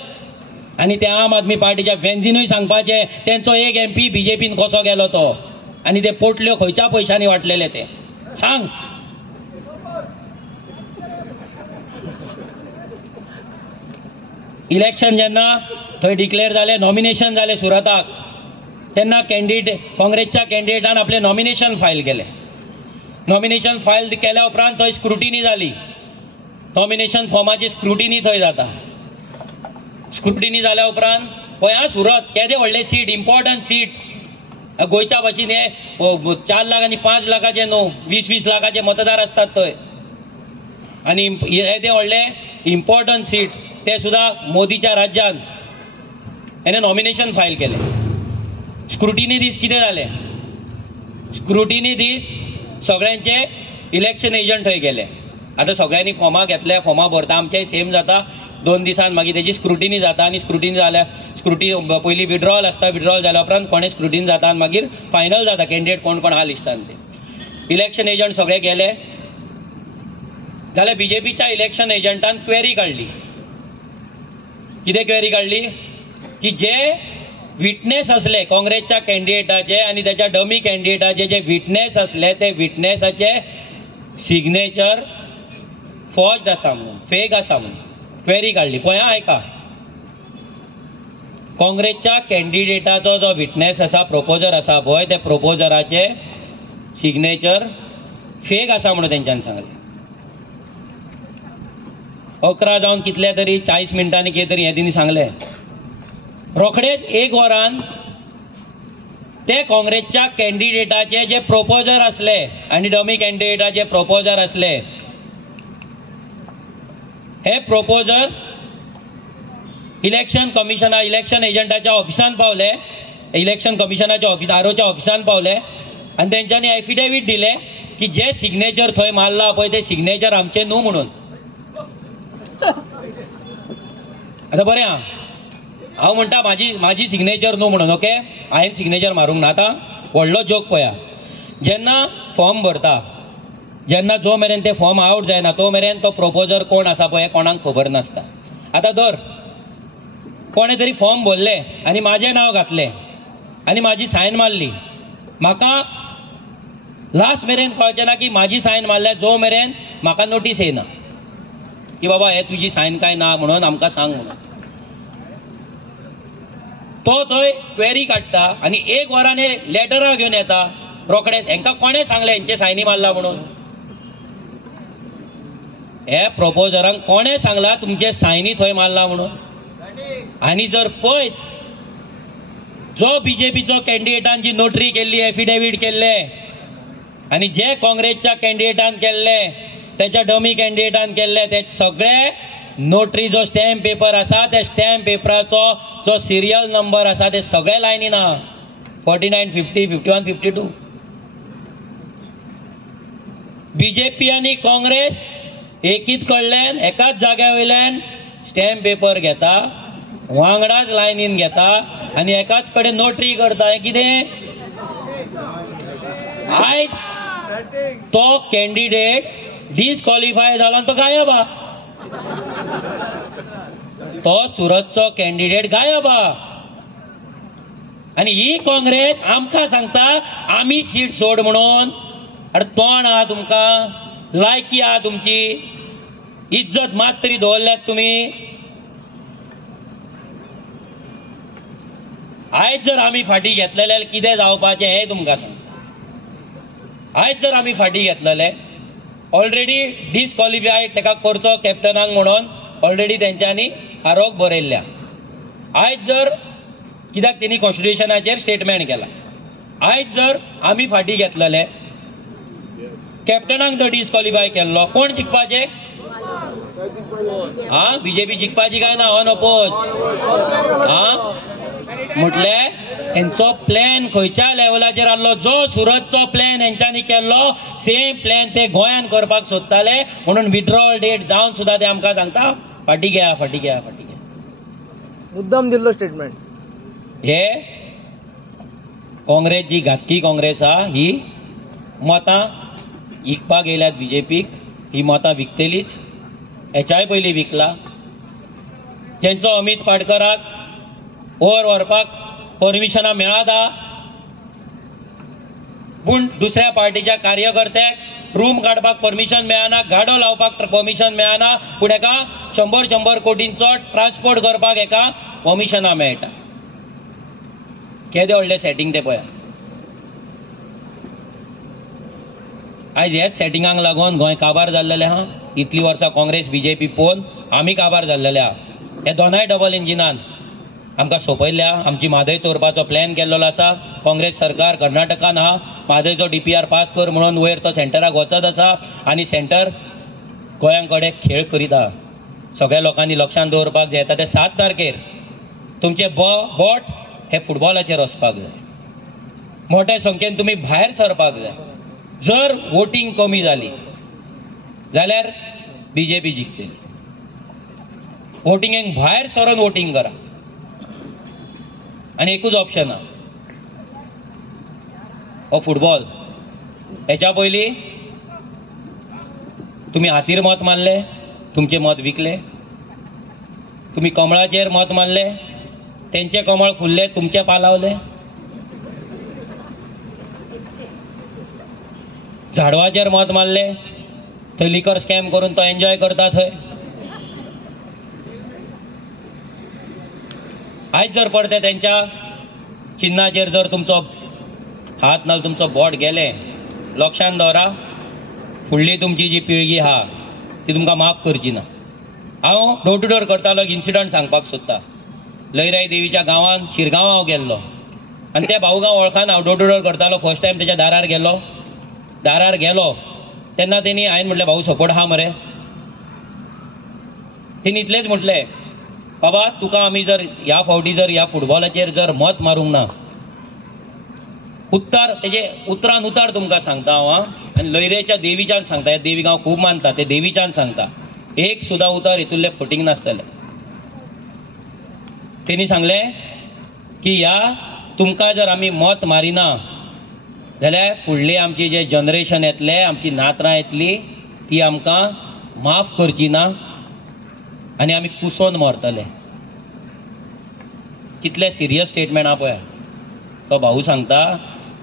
आनी ते आम आदमी पार्टीच्या वेंजीनूय सांगपाचे तेंचो एक MP बीजेपीन कसो गेलो तो, आनी ते पोटल्यो खंयच्या पयशांनी वाटलेले ते सांग. इलेक्शन जेन्ना थंय डिक्लेअर जाले, नॉमिनेशन जाले सुरताक, तेन्ना काँग्रेसच्या कॅन्डिडेटान आपले नॉमिनेशन फायल केले. नॉमिनेशन फायल केल्या उपरांत थंय स्क्रुटिनी जाली, नॉमिनेशन फॉर्माची स्क्रुटिनी थंय जाता. स्क्रुटिनी जाल्या उपरांत पळय आं सुरत केदें व्हडलें सीट, इम्पॉर्टंट सीट, गोंयच्या भाशेन हे 4 लाख आनी 5 लाखाचे न्हू 20-20 लाखाचे मतदार असतात थंय आनी हे ते व्हडले इम्पॉर्टंट सीट ते सुद्धा मोदीच्या राज्यान हेणे नॉमिनेशन फायल केले. स्क्रुटिनी दीस कितें जाले? स्क्रुटिनी दीस सगळ्यांचे इलेक्शन एजंट थंय गेले. आतां सगळ्यांनी फॉर्मां घेतले, फॉर्मां भरता, आमचेय सेम जाता. 2 दिसान मागीर तेजी स्क्रुटिनी जाता आनी स्क्रुटिनी जाल्या पयलीं विड्रॉल आसता, विड्रॉल जाल्या उपरांत कोणें स्क्रुटिनी जाता आनी मागीर फायनल जाता कॅन्डिडेट कोण कोण आहा लिस्टान ते. इलेक्शन एजंट सगळे गेले जाल्यार बीजेपीच्या इलेक्शन एजंटान क्वेरी काडली. कितें क्वेरी काडली? की जे विटनेस असले काँग्रेसच्या कॅन्डिडेटाचे आनी त्याच्या डमी कॅन्डिडेटाचे जे विटनेस असले ते विटनेसाचे सिग्नेचर फॉर्ज्ड आसा म्हणून, फेक आसा म्हणून क्वेरी काडली. पळय आयका, काँग्रेसच्या कॅन्डिडेटाचो जो विटनेस आसा, प्रोपोजर आसा पळय, ते प्रोपोजराचे सिग्नेचर फेक आसा म्हणून तेंच्यान सांगलें. 11 जावन कितले तरी 40 मिनटांनी कितें तरी हे तिणी सांगलें. रोखडेच 1 वरान ते काँग्रेसच्या कॅन्डिडेटाचे जे प्रोपोजर असले आनी डमी कॅन्डिडेटाचे प्रोपोजर असले, हे प्रोपोजर इलेक्शन कमिशना इलेक्शन एजंटाच्या ऑफिसान पावले, इलेक्शन कमिशनाच्या ऑफिस आरोच्या ऑफिसान पावले आनी तेंच्यांनी एफिडेवीट दिले की जे सिग्नेचर थंय मारला पळय ते सिग्नेचर आमचे न्हू म्हणून. आतां बरें आहा, हांव म्हणटा म्हाजी सिग्नेचर न्हू म्हणून. ओके, हांवें सिग्नेचर मारूंक ना. आतां व्हडलो जोक पळया. जेन्ना फॉर्म भरता, जेन्ना जो मेरेन ते फॉर्म आउट जायना तो मेरेन तो प्रोपोजर कोण आसा पळय कोणाक खबर नासता. आतां धर कोणें तरी फॉर्म भरले आनी म्हाजें नांव घातलें आनी म्हाजी सायन मारली, म्हाका लास्ट मेरेन कळचें ना की म्हाजी सायन मारल्या जो मेरेन म्हाका नोटीस येयना की बाबा हे तुजी सायन काय ना म्हणून आमकां सांग म्हणून. तो थंय क्वेरी काडटा आनी 1 वरान हे लेटरां घेवन येता रोखडेच. हेंकां कोणें सांगलें हेंचे सायनी मारला म्हणून? हे प्रोपोजरांक कोणें सांगला तुमचे सायनी थंय मारला म्हणून? आनी जर पळयत जो बीजेपीचो कॅन्डिडेटान जी नोटरी केल्ली, एफिडेवीट केल्ले आनी जे काँग्रेसच्या कॅन्डिडेटान केल्ले, त्याच्या डमी कॅन्डिडेटान केल्ले, ते सगळे नोटरी जो स्टॅम्प पेपर आसा त्या स्टॅम्प पेपराचो जो सिरियल नंबर आसा ते सगळे लायनीन आहा. 49, 50, 51, 52. बीजेपी आनी काँग्रेस एकीच कडल्यान एकाच जाग्या वयल्यान स्टॅम्प पेपर घेता, वांगडाच लायनीन घेता आनी एकाच कडेन नोटरी करता. हें कितें? आयज तो कॅन्डिडेट डिस्क्वॉलिफाय जालो आनी तो गायब आहा. तो सुरतचो कॅन्डिडेट गायब आहा आनी ही काँग्रेस आमकां सांगता आमी सीट सोड म्हणून. अरे तोंड आहा तुमकां? लायकी आहा तुमची? इज्जत मात तरी दवरल्यात तुमी? आयज जर आमी फाटी घेतलेले जाल्यार कितें जावपाचें हें तुमकां सांगता. आयज जर आमी फाटी घेतलेले, ऑलरेडी डिस्क्वॉलिफाय तेका करचो कॅप्टनाक म्हणून ऑलरेडी तेंच्यांनी आरोप बरयल्ल्या. आयज जर कित्याक तेणी कॉन्स्टिट्युशनाचेर स्टेटमेंट केला, आयज जर आमी फाटी घेतलेले, कॅप्टनाक जर डिस्क्वॉलिफाय केल्लो, कोण जिखपाचे? हा, बीजेपी जिखपाची काय ना? अनअपोज. हा म्हटले हेंचो प्लॅन खंयच्या लेवलाचेर आसलो? जो सुरतचो प्लॅन हेंच्यांनी केल्लो सेम प्लॅन ते गोंयान करपाक सोदताले म्हणून विड्रॉवल डेट जावन सुद्धा ते आमकां सांगता फाटी घ्या, फाटी घ्या, फाटी घ्या. मुद्दाम दिल्लो स्टेटमेंट. हे काँग्रेस जी घातकी काँग्रेस आहा ही मतां विकपाक येयल्यात बीजेपीक. ही मतां विकतलीच, हेच्याय पयलीं विकला. जेंचो अमित पाडकराक ओर व्हरपाक परमिशनां मेळाता पूण दुसऱ्या पार्टीच्या कार्यकर्त्याक रूम काडपाक परमिशन मेळना, गाडो लावपाक परमिशन मेळना, पूण हेका 100 कोटींचो ट्रान्सपोर्ट करपाक हेका परमिशनां मेळटा. केदें व्हडलें सेटिंग तें पळया. आयज हेच सेटिंगाक लागून गोंय काबार जाल्लेलें आहा. इतलीं वर्सां काँग्रेस बीजेपी पळोवन आमी काबार जाल्लेले आहा. हे दोनाय डबल इंजिनान आमकां सोंपयल्ल्या. आमची म्हादय चोरपाचो प्लॅन केल्लो आसा. काँग्रेस सरकार कर्नाटकान आहा म्हादयचो DPR पास कर म्हणून वयर तो सेंटराक वचत आसा आनी सेंटर गोंयांकडे खेळ करीत आहा. सगळ्या लोकांनी लक्षांत दवरपाक जाय येता ते 7 तारखेर तुमचे बोट हे फुटबॉलाचेर वचपाक जाय. मोठ्या संख्येन तुम्ही भायर सरपाक जाय. जर वोटींग कमी जाली जाल्यार BJP जिखतली. वोटिंगेक भायर सरून वोटींग करा. आनी एकूच ऑप्शन आहा हो फुटबॉल. हेच्या पयलीं तुम्ही हातीर मत मारले, तुमचे मत विकले. तुम्ही कमळाचेर मत मारले, तेंचे कमळ फुलले, तुमचे पालावले. झाडवाचेर मत मारले, थंय लिकर स्कॅम करून तो एन्जॉय करता थंय. आयज जर पडते त्यांच्या चिन्हाचेर जर तुमचो हात नाल तुमचो बोट गेले, लक्षांत दवरा फुडली तुमची जी पिळगी आहा ती तुमकां माफ करची ना. हांव डोर टू डोर करतालो इन्सिडंट सांगपाक सोदता. लयराई देवीच्या गांवांत शिरगांव हांव गेल्लो आनी ते भाऊगांव वळखान हांव डोर टू डोर करतालो. फर्स्ट टायम तेच्या दारार गेलो तेन्ना तेणी हांवें म्हटलें भाऊ सपोर्ट आहा मरे. तेणी इतलेंच म्हटलें बाबा तुका आमी जर ह्या फावटी जर ह्या फुटबॉलाचेर जर मत मारूंक ना, उत्तर तेजे उतरान उतर तुमकां सांगता हांव आनी लयरेच्या देवीच्यान सांगता. हे देवीक हांव खूब मानता, ते देवीच्यान सांगता एक सुद्दां उतर हितुल्ले फुटींग नासतलें. तेणी सांगलें की ह्या तुमकां जर आमी मत मारिना जाल्यार फुडले आमचे जे जनरेशन येतले, आमची नातरां येतली ती आमकां माफ करची ना आनी आमी कुसोन मरतले. कितले सिरियस स्टेटमेंट आहा पळय. तो भाऊ सांगता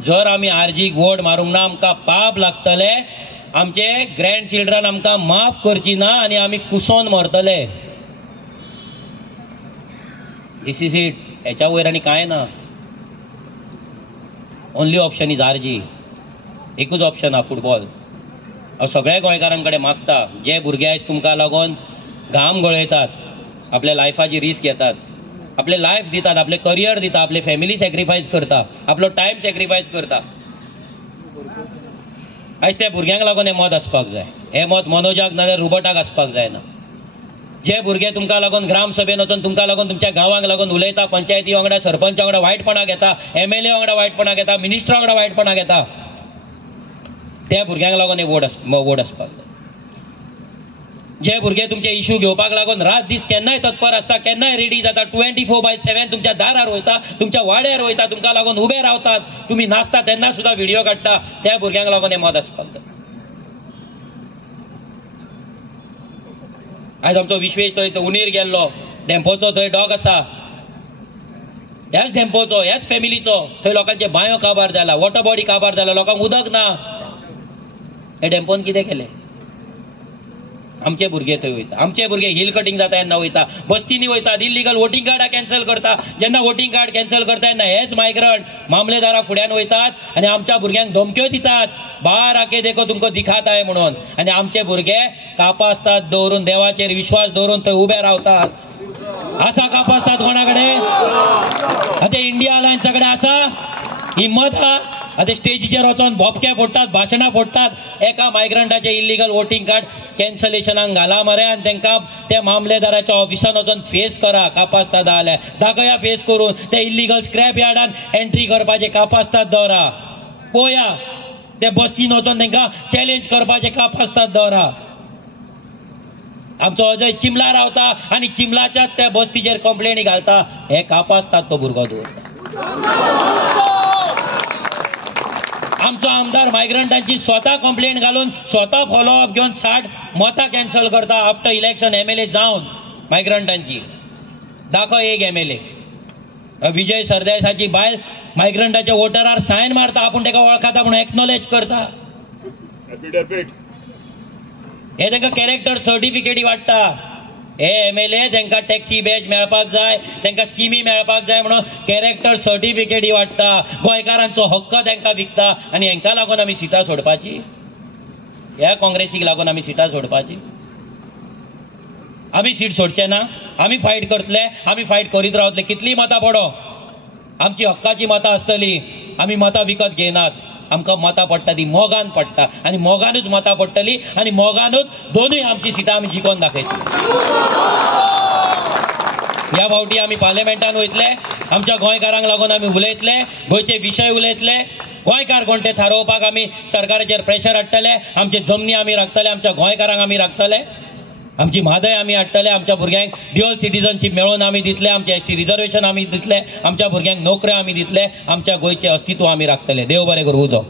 जर आमी आरजीक वोट मारूंक ना आमकां पाप लागतले, आमचे ग्रँड चिल्ड्रन आमकां माफ करची ना आनी आमी कुसोन मरतले. दिस इज इट. हेच्या वयर आनी कांय ना. Only option is RG. एकूच ऑप्शन आहा फुटबॉल. हांव सगळ्या गोंयकारां कडेन मागता जे भुरगे आयज तुमकां लागून घाम गळयतात, आपल्या लायफाची रिस्क घेतात, आपले लायफ दितात, आपले करियर दिता, आपले फॅमिली सॅक्रिफायस करता, आपलो टायम सॅक्रिफायस करता. आयज त्या भुरग्यांक लागून हें मत आसपाक जाय. हें मत मनोजाक नाजाल्यार रुबटाक आसपाक जायना. जे भुरगे तुमकां लागून ग्राम सभेन वचून तुमकां लागून तुमच्या गांवांक लागून उलयता, पंचायती वांगडा सरपंच वांगडा वायटपणा घेता, MLA वांगडा वायटपणा घेता, मिनिस्टर वांगडा वायटपणा घेता, त्या भुरग्यांक लागून हे वोट आसपाक जाय. जे भुरगे तुमचे इश्यू घेवपाक लागून रात दीस केन्नाय तत्पर आसता, केन्नाय रेडी जाता, 24/7 तुमच्या दारार वयता, तुमच्या वाड्यार वयता, तुमकां लागून उबे रावतात, तुमी नाचता तेन्ना सुद्दां व्हिडिओ काडटा, त्या भुरग्यांक लागून हे मत आसपाक जाय. आयज आमचो विश्वेश थंय उणीर गेल्लो, डेंपोचो थंय डॉग आसा, ह्याच डेंपोचो ह्याच फॅमिलीचो थंय लोकांचे बांयो काबार जाला, वॉटर बॉडी काबार जाला, लोकांक उदक ना. हे डेंपोन कितें केलें? आमचे भुरगे थंय वयता, आमचे भुरगे हिल कटिंग जाता तेन्ना वयता, बस्तीनी वयतात, इल्लीगल वोटींग कार्डां कॅन्सल करता. जेन्ना वोटींग कार्ड कॅन्सल करता तेन्ना हेच मायग्रंट मामलेदारा फुड्यान वयतात आनी आमच्या भुरग्यांक धमक्यो दितात, बाहर आके देखो तुमको दिखाता है म्हणून. आनी आमचे भुरगे कापासतात दवरून, देवाचेर विश्वास दवरून थंय उबे रावतात. आसा कापासतात कोणा कडेन? आतां इंडिया अलायन्सा कडेन आसा हिम्मत आहा? आतां स्टेजीचेर वचून भोपके फोडटात, भाशणां फोडटात, एका मायग्रंटाचे इल्लीगल वोटींग कार्ड कॅन्सलेशनाक घाला मरे आनी तांकां त्या मामलेदाराच्या ऑफिसान वचून फेस करा. कापासतात जाल्यार दाखया फेस करून, ते इल्लीगल स्क्रॅप यार्डान एंट्री करपाचे कापासतात दवरा. पळोवया ते बस्तीन वचून तांकां चॅलेंज करपाचे कापासतात दवरा. आमचो अजय चिमला रावता आनी चिमलाच्याच त्या बस्तीचेर कंप्लेनी घालता, हे कापासतात तो भुरगो दवरता. आमचो आमदार मायग्रंटांची स्वता कंप्लेंट घालून स्वता फॉलोअप घेवन 60 मतां कॅन्सल करता आफ्टर इलेक्शन MLA जावन मायग्रंटांची. दाखव एक MLA. विजय सरदेसाची बायल मायग्रंटाच्या वोटरार सायन मारता, आपूण ताका वळखता म्हणून एक्नॉलेज करता. हे तांकां कॅरेक्टर सर्टिफिकेटी वाडटा. हे MLA तांकां टॅक्सी बॅच मेळपाक जाय, तांकां स्किमी मेळपाक जाय म्हणून कॅरेक्टर सर्टिफिकेटी वाडटा, गोंयकारांचो हक्क तांकां विकता. आनी हांकां लागून आमी सिटां सोडपाची? ह्या काँग्रेसीक लागून आमी सिटां सोडपाची? आमी सीट सोडचे ना. आमी फायट करतले, आमी फायट करीत रावतले. कितली मतां पडो, आमची हक्काची मतां आसतली. आमी मतां विकत घेयनात. आमकां मतां पडटा ती मोगान पडटा आनी मोगानूच मतां पडटली आनी मोगानूच दोनूय आमची सिटां आमी जिखोवन दाखयतली. ह्या फावटी आमी पार्लिमेंटान वयतले, आमच्या गोंयकारांक लागून आमी उलयतले, गोंयचे विशय उलयतले. गोंयकार कोण ते थारोवपाक आमी सरकाराचेर प्रेशर हाडटले. आमचे जमनी आमी राखतले, आमच्या गोंयकारांक आमी राखतले, आमची म्हादय आमी हाडटले, आमच्या भुरग्यांक ड्युअल सिटीजनशीप मेळोवन आमी दितले, आमचे एसटी रिजर्वेशन आमी दितले, आमच्या भुरग्यांक नोकऱ्यो आमी दितले, आमच्या गोंयचें अस्तित्व आमी राखतले. देव बरें करूं. उजो.